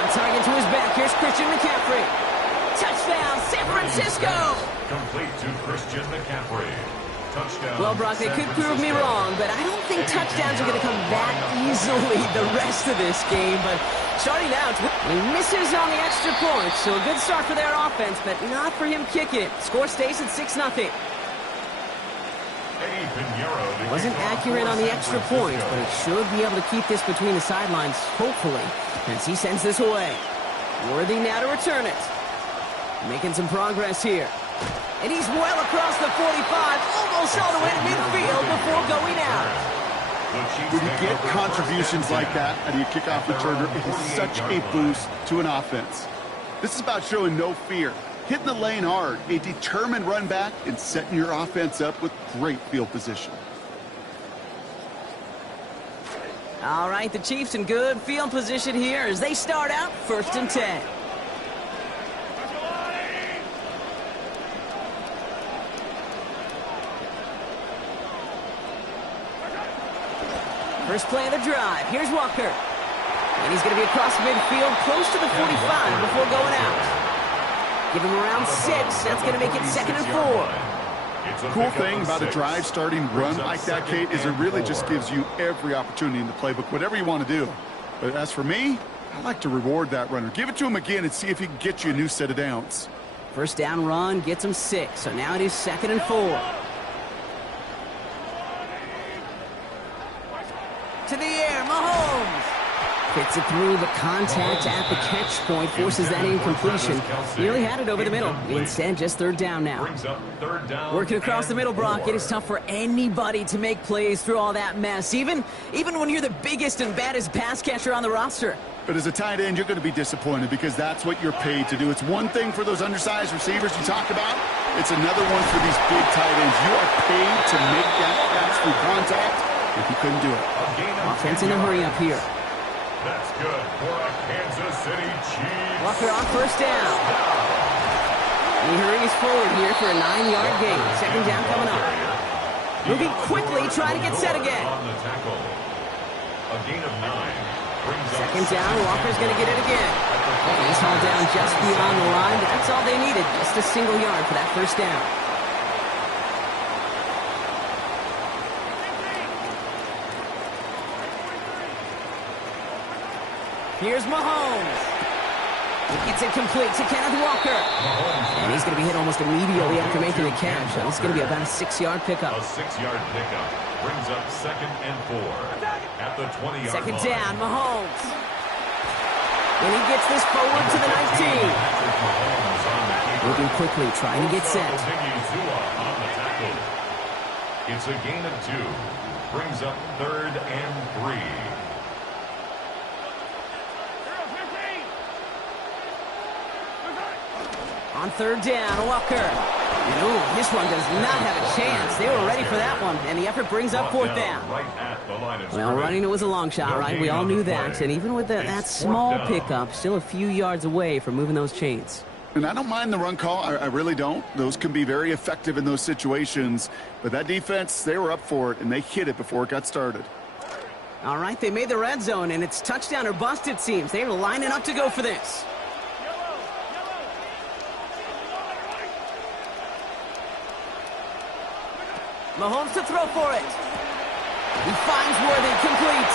Target to his back. Here's Christian McCaffrey. Touchdown, San Francisco! Complete to Christian McCaffrey. Touchdown. Well, Brock, they could prove me wrong, but I don't think touchdowns are going to come that easily the rest of this game. But starting out, he misses on the extra point, so a good start for their offense, but not for him kicking it. Score stays at 6-0. Wasn't accurate on the extra point, but he should be able to keep this between the sidelines, hopefully, as he sends this away. Worthy now to return it. Making some progress here. And he's well across the 45, almost all the way to midfield before going out. When you get contributions like that out of your kickoff returner, it is such a boost to an offense. This is about showing no fear, hitting the lane hard, a determined run back, and setting your offense up with great field position. All right, the Chiefs in good field position here as they start out 1st and 10. First play of the drive. Here's Walker. And he's going to be across midfield, close to the 45 before going out. Give him around 6. That's going to make it 2nd and 4. Cool thing about a drive starting run like that, Kate, is it really just gives you every opportunity in the playbook, whatever you want to do. But as for me, I like to reward that runner. Give it to him again and see if he can get you a new set of downs. First down run gets him 6. So now it is 2nd and 4. To the air, Mahomes. Fits it through the contact at the catch point, forces that incompletion. Nearly had it over the middle. Instead, just third down now. Working across the middle, Brock. It is tough for anybody to make plays through all that mess, even when you're the biggest and baddest pass catcher on the roster. But as a tight end, you're going to be disappointed because that's what you're paid to do. It's one thing for those undersized receivers you talk about. It's another one for these big tight ends. You are paid to make that catch through contact if you couldn't do it. Offense in a hurry up here. That's good for a Kansas City Chiefs. Walker on first down. He hurries forward here for a 9-yard gain. Second down coming up. Moving quickly, trying to get set again. On the tackle. A gain of 9. Second down, Walker's going to get it again. He's hauled down just beyond the line. That's all they needed, just a single yard for that first down. Here's Mahomes. It's incomplete to Kenneth Walker. And he's going to be hit almost immediately after making the catch. So it's going to be about a 6-yard pickup. A 6-yard pickup brings up 2nd and 4 at the 20-yard line. Second down, Mahomes. And he gets this forward to the 19. Moving quickly, trying to get set. It's a gain of 2. Brings up 3rd and 3. On third down, Walker. Ooh, this one does not have a chance. They were ready for that one, and the effort brings up 4th down. Well, running it was a long shot, right? We all knew that, and even with that small pickup, still a few yards away from moving those chains. And I don't mind the run call. I really don't. Those can be very effective in those situations. But that defense, they were up for it, and they hit it before it got started. All right, they made the red zone, and it's touchdown or bust, it seems. They're lining up to go for this. Mahomes to throw for it. He finds Worthy, complete.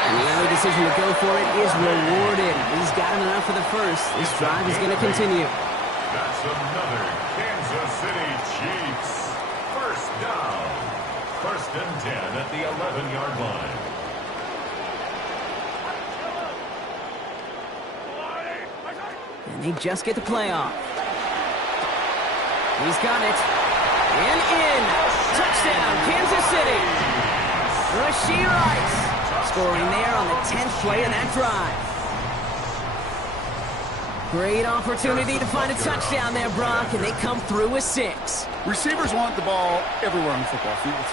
And the only decision to go for it is rewarded. He's got him enough for the first. This drive is going to continue. That's another Kansas City Chiefs. First down. 1st and 10 at the 11-yard line. And they just get the play off. He's got it. And in. Touchdown, Kansas City. Rashee Rice scoring there on the 10th play of that drive. Great opportunity to find a touchdown there, Brock, and they come through with 6. Receivers want the ball everywhere on the football field.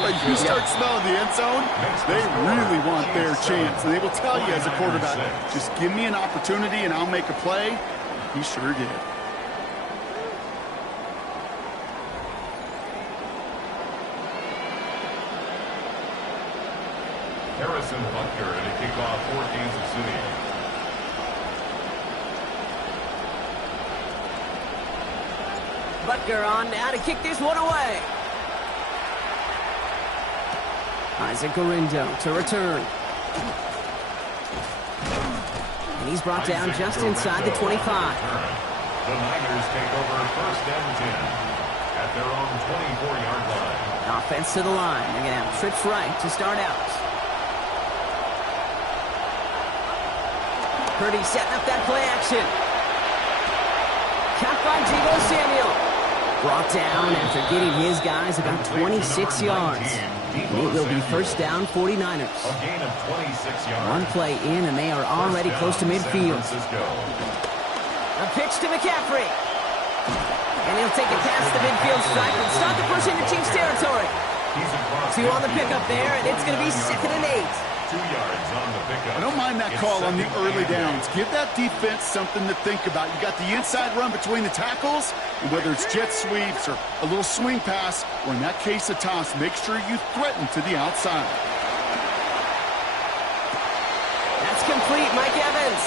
Like you start smelling the end zone, they really want their chance. And they will tell you as a quarterback, just give me an opportunity and I'll make a play. He sure did. Harrison Butker and a kickoff for Kansas City. Butker on now to kick this one away. Isaac Gorindo to return. And he's brought down just inside the 25. The Niners take over 1st and 10 at their own 24-yard line. Offense to the line. They're going to have trips right to start out. Purdy setting up that play action. Caught by Deebo Samuel. Brought down after getting his guys about 26 yards. It will be first down 49ers. A gain of 26 yards. One play in, and they are already close to midfield. A pitch to McCaffrey. And he'll take it past the midfield stripe and start to push into Chiefs territory. 2 on the pickup there, and it's going to be 2nd and 8. 2 yards on the pickup. I don't mind that call on the early downs. Give that defense something to think about. You got the inside run between the tackles, and whether it's jet sweeps or a little swing pass, or in that case a toss, make sure you threaten to the outside. That's complete, Mike Evans.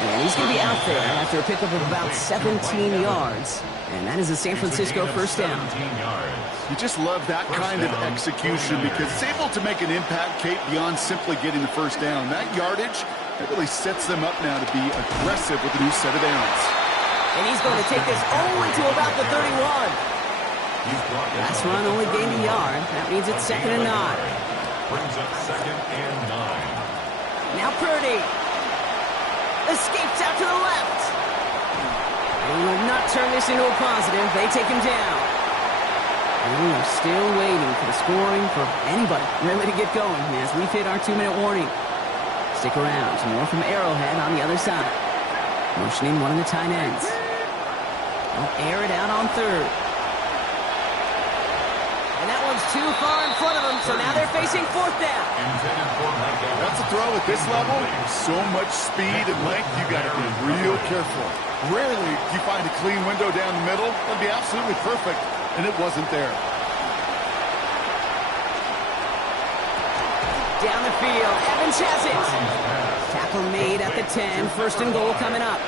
And he's going to be out there after a pickup of about 17 yards. And that is a San Francisco first down. You just love that kind of execution because it's able to make an impact, Kate, beyond simply getting the first down. That yardage, that really sets them up now to be aggressive with a new set of downs. And he's going to take this only to about the 31. Last run only gained a yard. That means it's 2nd and 9. Brings up 2nd and 9. Now Purdy. Escapes out to the left. And he will not turn this into a positive. They take him down. And we are still waiting for the scoring for anybody really to get going as we've hit our 2-minute warning. Stick around. More from Arrowhead on the other side. Motioning one of the tight ends. They'll air it out on third. And that one's too far in front of them, so now they're facing fourth down. That's a throw at this level. So much speed and length, you got to be real careful. Rarely do you find a clean window down the middle. That'd be absolutely perfect, and it wasn't there. Down the field, Evans has it. Tackle made at the 10, first and goal coming up.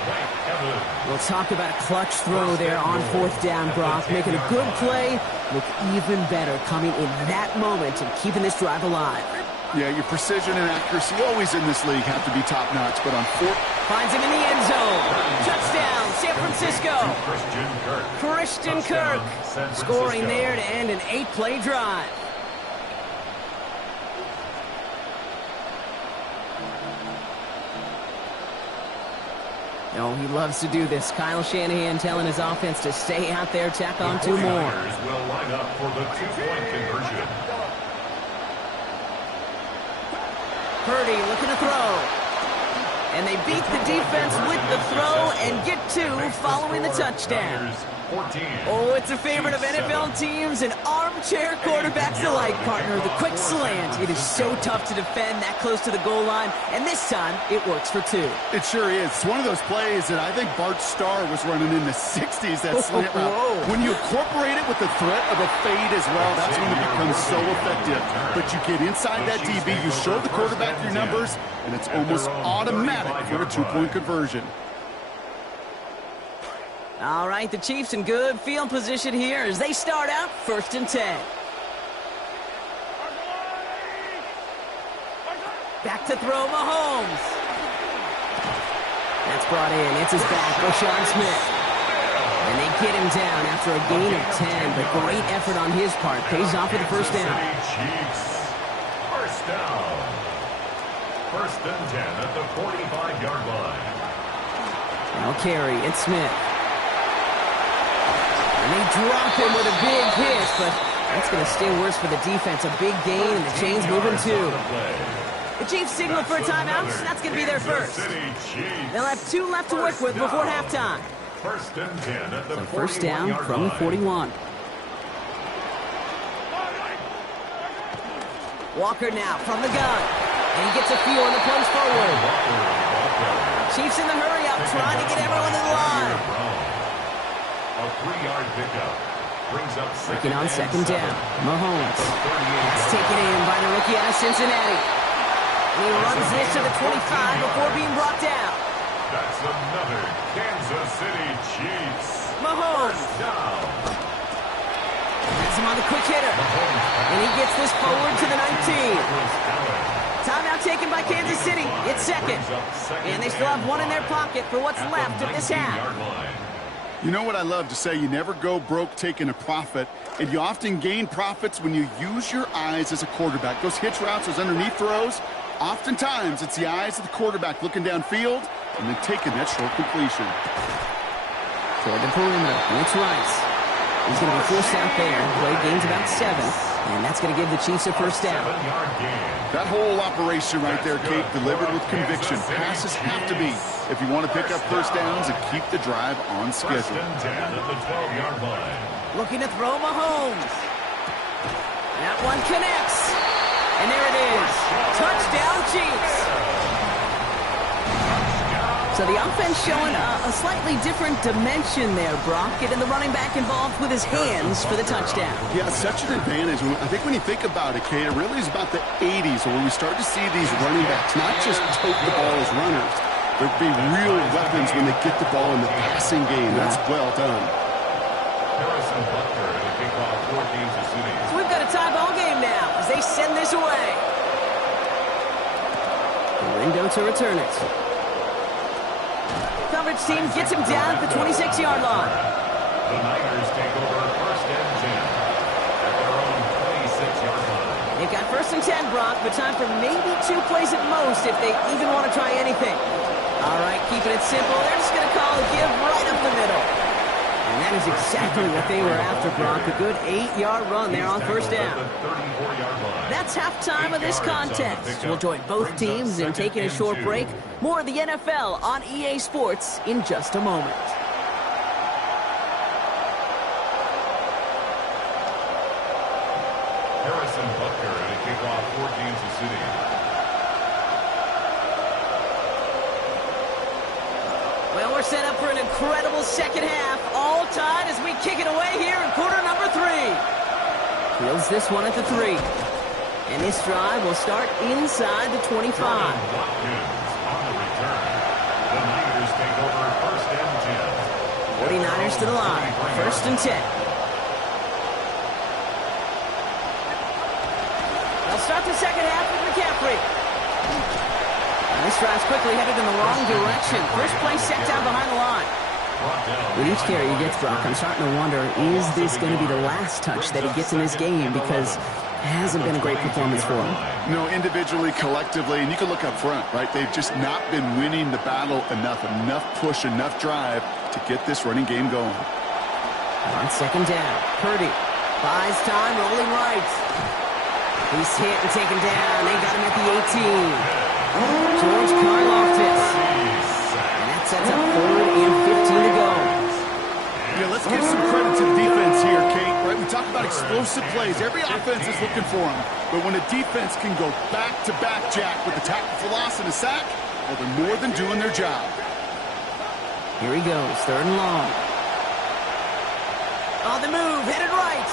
We'll talk about a clutch throw there on fourth down, Brock. Making a good play look even better coming in that moment and keeping this drive alive. Yeah, your precision and accuracy always in this league have to be top-notch, but on fourth... Finds him in the end zone. Touchdown, San Francisco. Christian Kirk scoring there to end an 8-play drive. Oh, he loves to do this. Kyle Shanahan telling his offense to stay out there, tack on 2 more. Will line up for the 2-point conversion. Purdy looking to throw. And they beat the defense with the throw and get 2 following the touchdown. Oh, it's a favorite of NFL teams and armchair quarterbacks alike, partner. The quick slant. It is so tough to defend that close to the goal line, and this time it works for 2. It sure is. It's one of those plays that I think Bart Starr was running in the 60s, that slant route. When you incorporate it with the threat of a fade as well, that's when it becomes so effective. But you get inside that DB, you show the quarterback your numbers, and it's almost automatic for a 2-point conversion. All right, the Chiefs in good field position here as they start out 1st and 10. Back to throw Mahomes. That's brought in. It's his back, Rashawn Smith. And they get him down after a gain of 10, but great effort on his part. Pays off with the first down. First down. 1st and 10 at the 45-yard line. Now carry, it's Smith. And they drop him with a big hit, but that's going to stay worse for the defense. A big gain, and the chain's moving too. The Chiefs signal for a timeout. That's going to be their first. They'll have 2 left to work with before halftime. 1st and 10 at the so first down from the 41. Walker now from the gun. And he gets a feel on the plunge forward. Chiefs in the hurry up, trying to get everyone to the line. A 3-yard pickup brings up working on 2nd down. Mahomes. It's taken in by the rookie out of Cincinnati. And he runs this to the 25 before being brought down. That's another Kansas City Chiefs. Mahomes. Has him on the quick hitter. And he gets this forward to the 19. Timeout taken by Kansas City. It's 2nd. And they still have 1 in their pocket for what's left of this half. You know what I love to say? You never go broke taking a profit, and you often gain profits when you use your eyes as a quarterback. Those hitch routes, those underneath throws, oftentimes it's the eyes of the quarterback looking downfield and then taking that short completion. Toward the perimeter, it's Rice. He's going to be forced out there. Play gains about 7, and that's going to give the Chiefs a first down. That whole operation right there, Kate, delivered with conviction. Passes have to be if you want to pick up first downs and keep the drive on schedule. Looking to throw Mahomes. That one connects. And there it is. Touchdown, Chiefs. So the offense showing a slightly different dimension there, Brock. Getting the running back involved with his hands for the touchdown. Yeah, such an advantage. I think when you think about it, Kate, it really is about the 80s where we start to see these running backs not just tote the ball as runners. There'd be real weapons when they get the ball in the passing game. That's well done. So we've got a tie ball game now as they send this away. Window to return it. Coverage team gets him down at the 26-yard line. The Niners take over 1st and 10 at their own 26-yard line. They've got 1st and 10, Brock, but time for maybe 2 plays at most if they even it simple. They're just going to call a give right up the middle. And that is exactly what they were after, Brock. A good 8-yard run there on first down. That's halftime of this contest. We'll join both teams in taking a short break. More of the NFL on EA Sports in just a moment. Harrison Butker to kick off for Kansas City. Well, we're set up for an incredible second half. All tied as we kick it away here in quarter number 3. Fields this one at the 3. And this drive will start inside the 25. Watkins on the return. The Niners take over first and 10. 49ers to the line. First and 10. They'll start the second half with McCaffrey. And this drive's quickly headed in the wrong direction. First play set down behind the line. With each carry he gets, Brock, I'm starting to wonder, is this going to be the last touch that he gets in this game? Because it hasn't been a great performance for him. No, individually, collectively, and you can look up front, right? They've just not been winning the battle enough push, enough drive to get this running game going. On second down, Purdy buys time, rolling right. He's hit and taken down. They got him at the 18. George Karlaftis. And that sets up 3rd and 15 to go. Yeah, let's give some credit to the defense here, Kate. Right? We talk about explosive plays. Every offense is looking for them. But when a defense can go back-to-back, Jack, with a tackle for loss and a sack, well, they're more than doing their job. Here he goes, 3rd and long. On the move, headed right.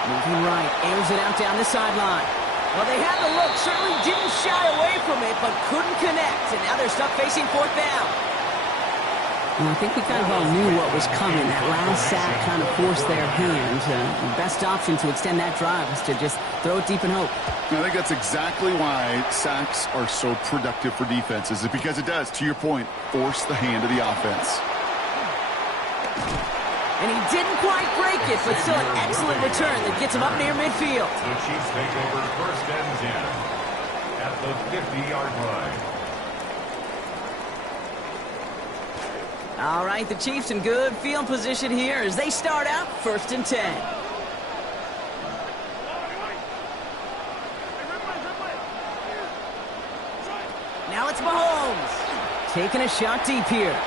Moving right, airs it out down the sideline. Well, they had the look, certainly didn't shy away from it, but couldn't connect. And now they're stuck facing 4th down. Well, I think we kind of all knew what was coming. That last sack kind of forced their hand. The best option to extend that drive was to just throw it deep and hope. I think that's exactly why sacks are so productive for defenses. It's because it does, to your point, force the hand of the offense. And he didn't quite break it, but still an excellent return that gets him up near midfield. The Chiefs take over first and 10 at the 50-yard line. All right, the Chiefs in good field position here as they start out first and 10. Now it's Mahomes. Taking a shot deep here.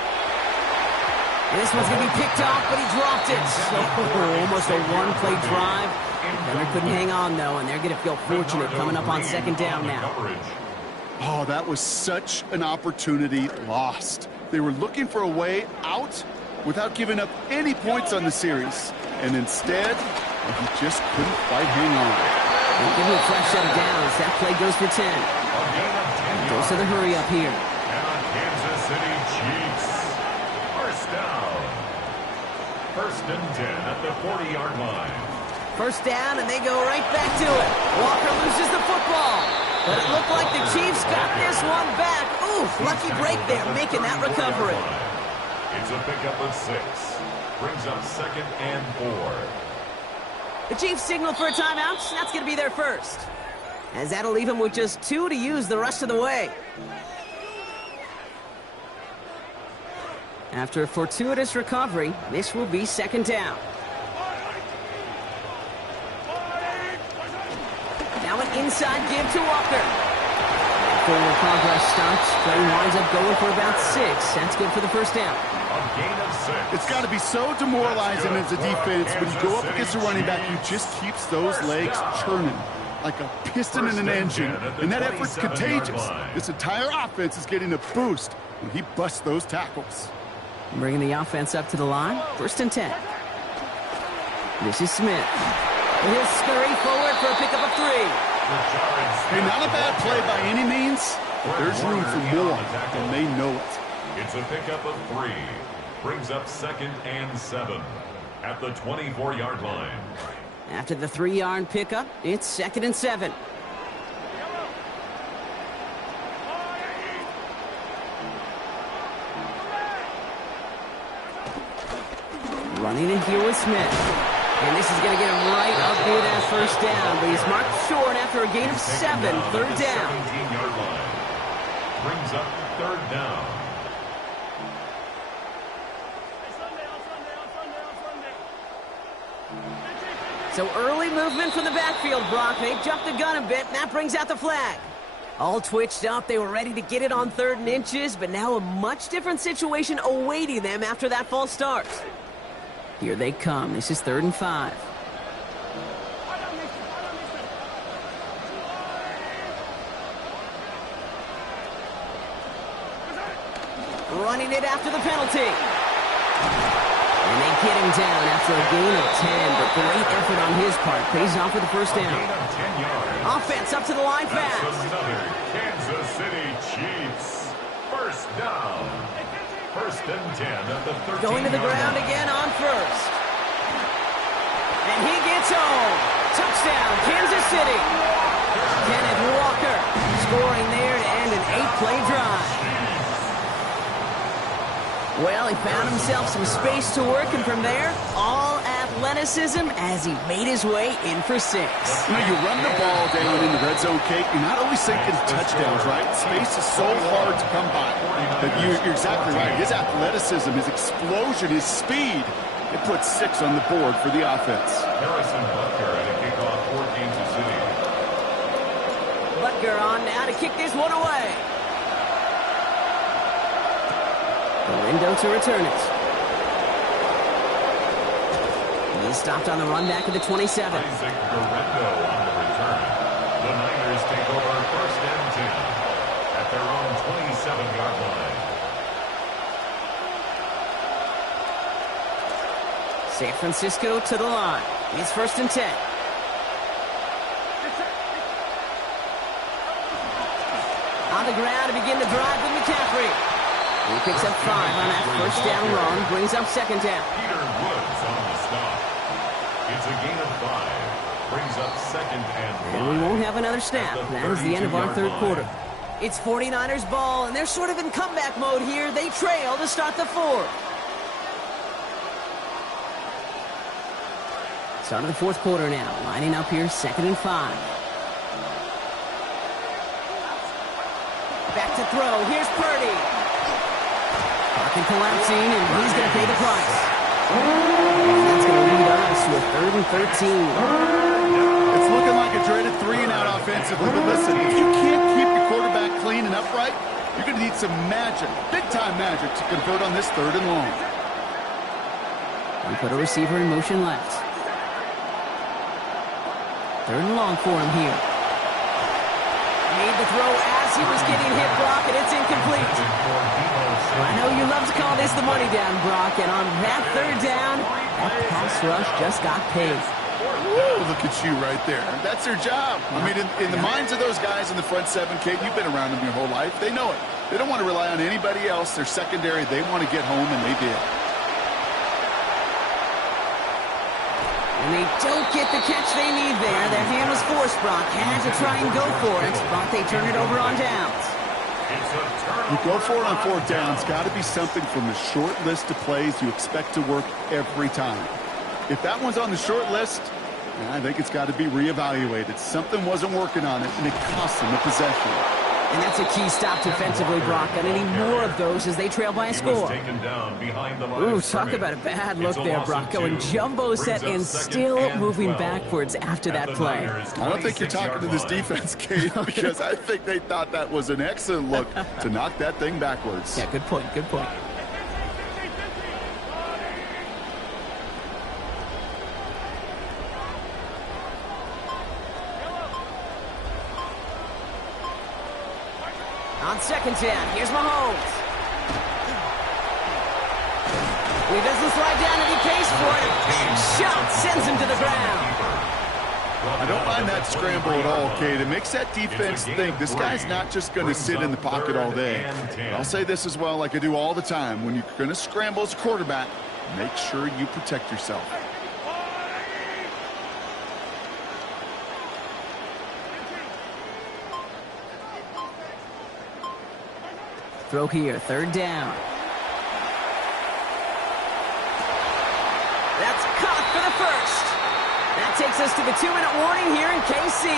This one's going to be picked off, but he dropped it. So, almost a one-play drive. Denver couldn't hang on, though, and they're going to feel fortunate coming up on second down now. Oh, that was such an opportunity lost. They were looking for a way out without giving up any points on the series. And instead, he just couldn't quite hang on. They'll give him a fresh set of downs. That play goes for 10. Goes to the hurry up here. Kansas City Chiefs. First down. First and 10 at the 40-yard line. First down, and they go right back to it. Walker loses the football. But it looked like the Chiefs got this one back. Ooh, lucky break there, making that recovery. It's a pickup of 6. Brings up second and 4. The Chiefs signal for a timeout. That's going to be their first. As that'll leave them with just 2 to use the rest of the way. After a fortuitous recovery, this will be second down. Now an inside give to Walker. Forward progress stops. Play winds up going for about 6. That's good for the first down. A gain of 6. It's got to be so demoralizing as a defense when you go up against a running back who just keeps those legs churning like a piston in an engine. And that effort's contagious. This entire offense is getting a boost when he busts those tackles. Bringing the offense up to the line. First and 10. This is Smith. He'll scurry forward for a pickup of 3. Hey, not a bad play by any means, but there's room for more, and they know it. It's a pickup of 3. Brings up second and 7 at the 24-yard line. After the 3-yard pickup, it's second and 7. Running in here with Smith. And this is going to get him right up near that first down. But he's marked short after a gain of 7. Third down. 17-yard line. Brings up third down. So early movement from the backfield, Brock. They jumped the gun a bit, and that brings out the flag. All twitched up, they were ready to get it on 3rd and inches, but now a much different situation awaiting them after that false start. Here they come. This is 3rd and 5. Running it after the penalty. And they get him down after a gain of 10, but great effort on his part. Pays off with the first down. Offense up to the line fast. Another Kansas City Chiefs. First down. 1st and 10 at the 13-yard line. Going to the ground again on 1st. And he gets home. Touchdown, Kansas City. Kenneth Walker scoring there to end an 8-play drive. Well, he found himself some space to work, and from there, all athleticism as he made his way in for 6. You know, you run the ball down in the red zone, Kate, you're not always thinking touchdowns, right? Space is so hard to come by. But you're exactly right. His athleticism, his explosion, his speed, it puts 6 on the board for the offense. Harrison Butker at a kickoff for Kansas City. Butker on now to kick this one away. Window to return it. He's stopped on the run back at the 27. Isaac Guerrero on the return. The Niners take over 1st and 10 at their own 27-yard line. San Francisco to the line. It's 1st and 10. On the ground to begin the drive with McCaffrey. He picks up 5 on that 1st down run, brings up 2nd down. Peter Woods on the stop. It's a gain of 5. Brings up 2nd and 5. And we won't have another snap. That is the end of our 3rd quarter. It's 49ers ball, and they're sort of in comeback mode here. They trail to start the 4th. Start of the 4th quarter now. Lining up here, 2nd and 5. Back to throw. Here's Purdy. Pocket collapsing, and he's going to pay the price. And that's going to lead us to a 3rd and 13. It's looking like a dreaded 3-and-out offensively, but listen, if you can't keep your quarterback clean and upright, you're going to need some magic, big-time magic, to convert on this 3rd and long. One put a receiver in motion left. 3rd and long for him here. Made the throw as he was getting hit, Brock, and it's incomplete. Well, I know you love to call this the money down, Brock, and on that 3rd down, that pass rush just got paid. Woo, look at you right there. That's their job. I mean, in the minds of those guys in the front 7, Kate, you've been around them your whole life. They know it. They don't want to rely on anybody else. They're secondary. They want to get home, and they did. And they don't get the catch they need there. Their hand was forced, Brock. Had to try and go for it, but they turn it over on downs. You go for it on 4th down. It's got to be something from the short list of plays you expect to work every time. If that one's on the short list, I think it's got to be reevaluated. Something wasn't working on it, and it cost them a possession. And that's a key stop defensively, Brock. And any more of those as they trail by a score. Ooh, talk about a bad look there, Brock. Going jumbo set and still moving backwards after that play. I don't think you're talking to this defense, Kate, because I think they thought that was an excellent look to knock that thing backwards. Yeah, good point, good point. On 2nd down, here's Mahomes. He doesn't slide down and he pays for it. Big shot sends him to the ground. I don't mind that scramble at all, Kate. It makes that defense think this guy's not just going to sit in the pocket all day. I'll say this as well, like I do all the time. When you're going to scramble as a quarterback, make sure you protect yourself. Throw here, 3rd down. That's caught for the first. That takes us to the 2-minute warning here in KC.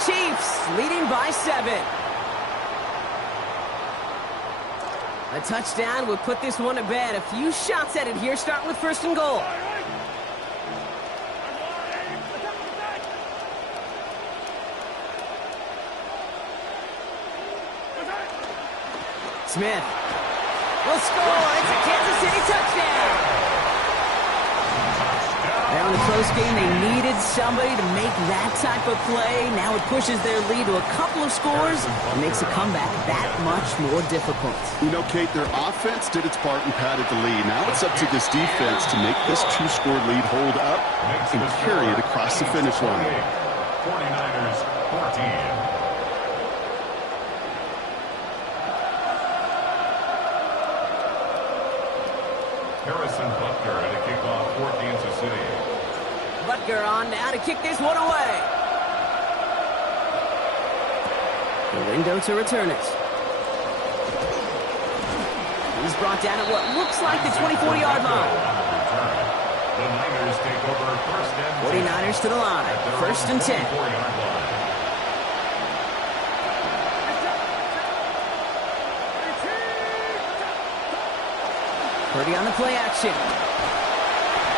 Chiefs leading by 7. A touchdown would put this one to bed. A few shots at it here, starting with 1st and goal. Smith will score. It's a Kansas City touchdown. Now in a close game, they needed somebody to make that type of play. Now it pushes their lead to a couple of scores and makes a comeback that much more difficult. You know, Kate, their offense did its part and padded the lead. Now it's up to this defense to make this 2-score lead hold up and carry it across the finish line. 49ers 14. Harrison Butker at a kickoff for Kansas City. Butker on now to kick this one away. The window to return it. He's brought down at what looks like the 24-yard line. The Niners take over first and 49ers to the line. First and 10. Purdy on the play action.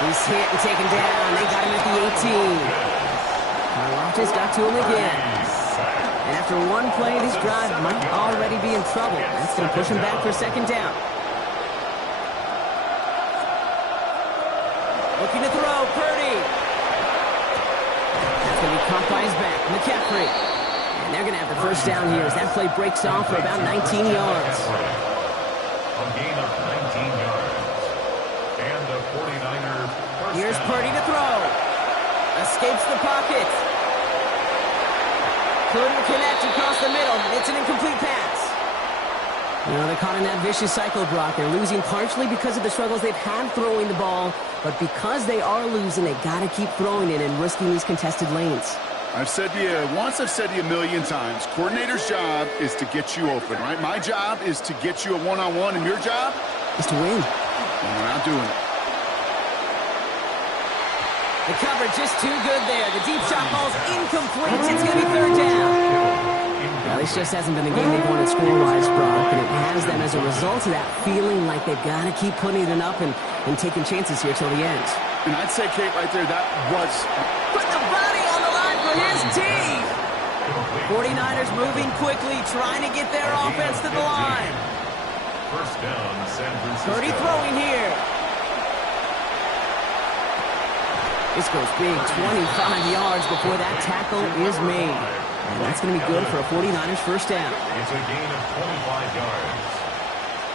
He's hit and taken down. They got him at the 18. Karlaftis got to him again. And after one play, this drive might already be in trouble. That's going to push him back for second down. Looking to throw, Purdy. That's going to be caught by his back, McCaffrey. And they're going to have the first down here as that play breaks off for about 19 yards. A gain of 19 yards. And the 49ers first Here's down. Purdy to throw. Escapes the pocket. Couldn't connect across the middle. It's an incomplete pass. You know, they're caught in that vicious cycle, Brock. They're losing partially because of the struggles they've had throwing the ball, but because they are losing, they got to keep throwing it and risking these contested lanes. I've said to you once, I've said to you a million times, coordinator's job is to get you open, right? My job is to get you a one-on-one, and your job Is to win. and we're not doing it. The cover just too good there. The deep shot ball's incomplete. It's going to be third down. Well, this just hasn't been the game they've wanted score-wise, Brock, and it has them as a result of that feeling like they've got to keep putting it up and taking chances here till the end. And I'd say, Kate, right there, that was... Put the body on the line for his team. 49ers moving quickly, trying to get their offense to the line. First down, San Francisco. Purdy throwing here. This goes big, 25 yards before that tackle is made. And that's going to be good for a 49ers first down. It's a gain of 25 yards.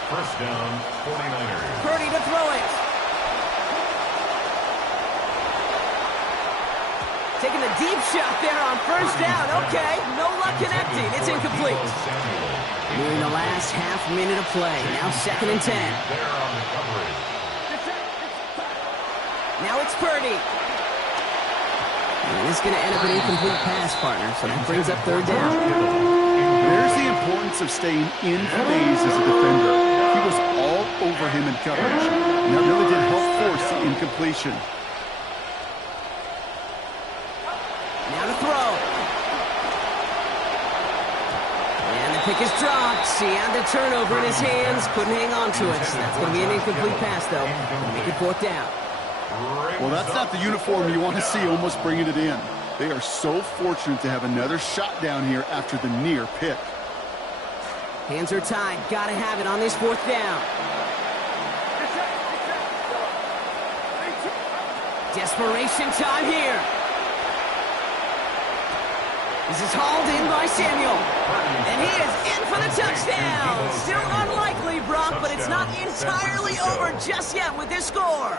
First down, 49ers. Purdy to throw it. Taking the deep shot there on first down. Okay, no luck connecting. It's incomplete. Nearing the last half minute of play. Now second and 10. There on the coverage. Now it's Purdy. And this is going to end up an incomplete pass, partner. So that brings up third down. There's the importance of staying in phase as a defender. He was all over him in coverage. And that really did help force the incompletion. Now to throw. And the pick is dropped. He had the turnover in his hands. Couldn't hang on to it. So that's going to be an incomplete pass, though. Make it fourth down. Well, that's not the uniform you want to see almost bringing it in. They are so fortunate to have another shot down here after the near pick. Hands are tied. Got to have it on this fourth down. Desperation time here. This is hauled in by Samuel. And he is in for the touchdown. Still unlikely, Brock, but it's not entirely over just yet with this score.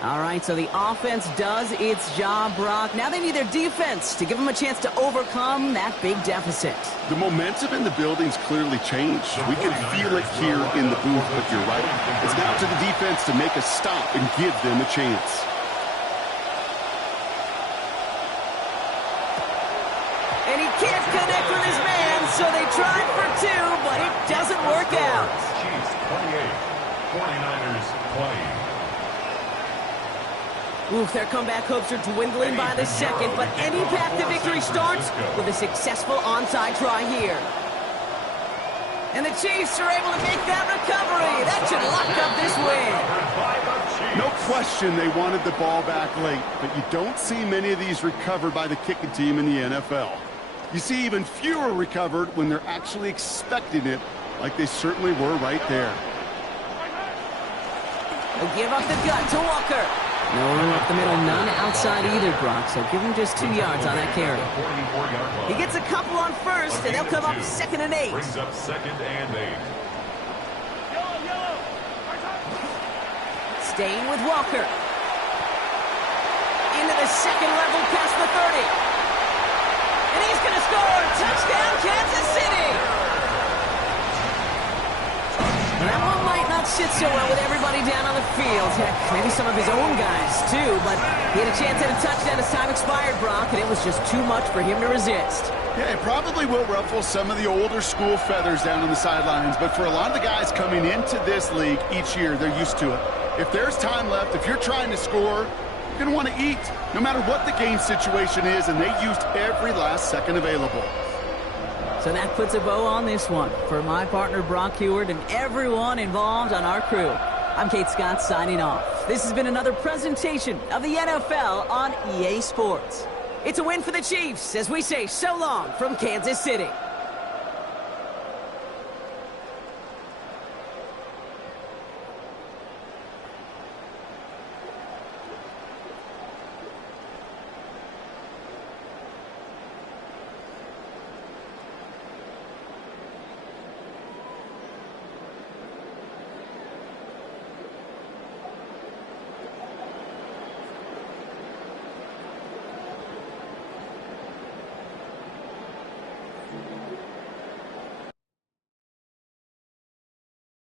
All right, so the offense does its job, Brock. Now they need their defense to give them a chance to overcome that big deficit. The momentum in the building's clearly changed. We can feel it here in the booth, but you're right. It's now to the defense to make a stop and give them a chance. And he can't connect with his man, so they tried for two, but it doesn't work out. Chiefs 28, 49ers 20. Oof, their comeback hopes are dwindling by the second, but any path to victory starts with a successful onside try here. And the Chiefs are able to make that recovery. That should lock up this win. No question they wanted the ball back late, but you don't see many of these recovered by the kicking team in the NFL. You see even fewer recovered when they're actually expecting it, like they certainly were right there. He'll give up the gut to Walker. No room up the middle, none outside either, Brock, so give him just 2 yards on that carry. He gets a couple on first, and they'll come up 2nd and 8. Brings up 2nd and 8. Staying with Walker. Into the second level past the 30. And he's going to score. Touchdown, Kansas City. That one might not sit so well with everybody down on the field. Heck, maybe some of his own guys, too. But he had a chance at a touchdown as time expired, Brock, and it was just too much for him to resist. Yeah, it probably will ruffle some of the older school feathers down on the sidelines. But for a lot of the guys coming into this league each year, they're used to it. If there's time left, if you're trying to score, you're going to want to eat, no matter what the game situation is, and they used every last second available. So that puts a bow on this one. For my partner, Brock Heward, and everyone involved on our crew, I'm Kate Scott signing off. This has been another presentation of the NFL on EA Sports. It's a win for the Chiefs as we say so long from Kansas City.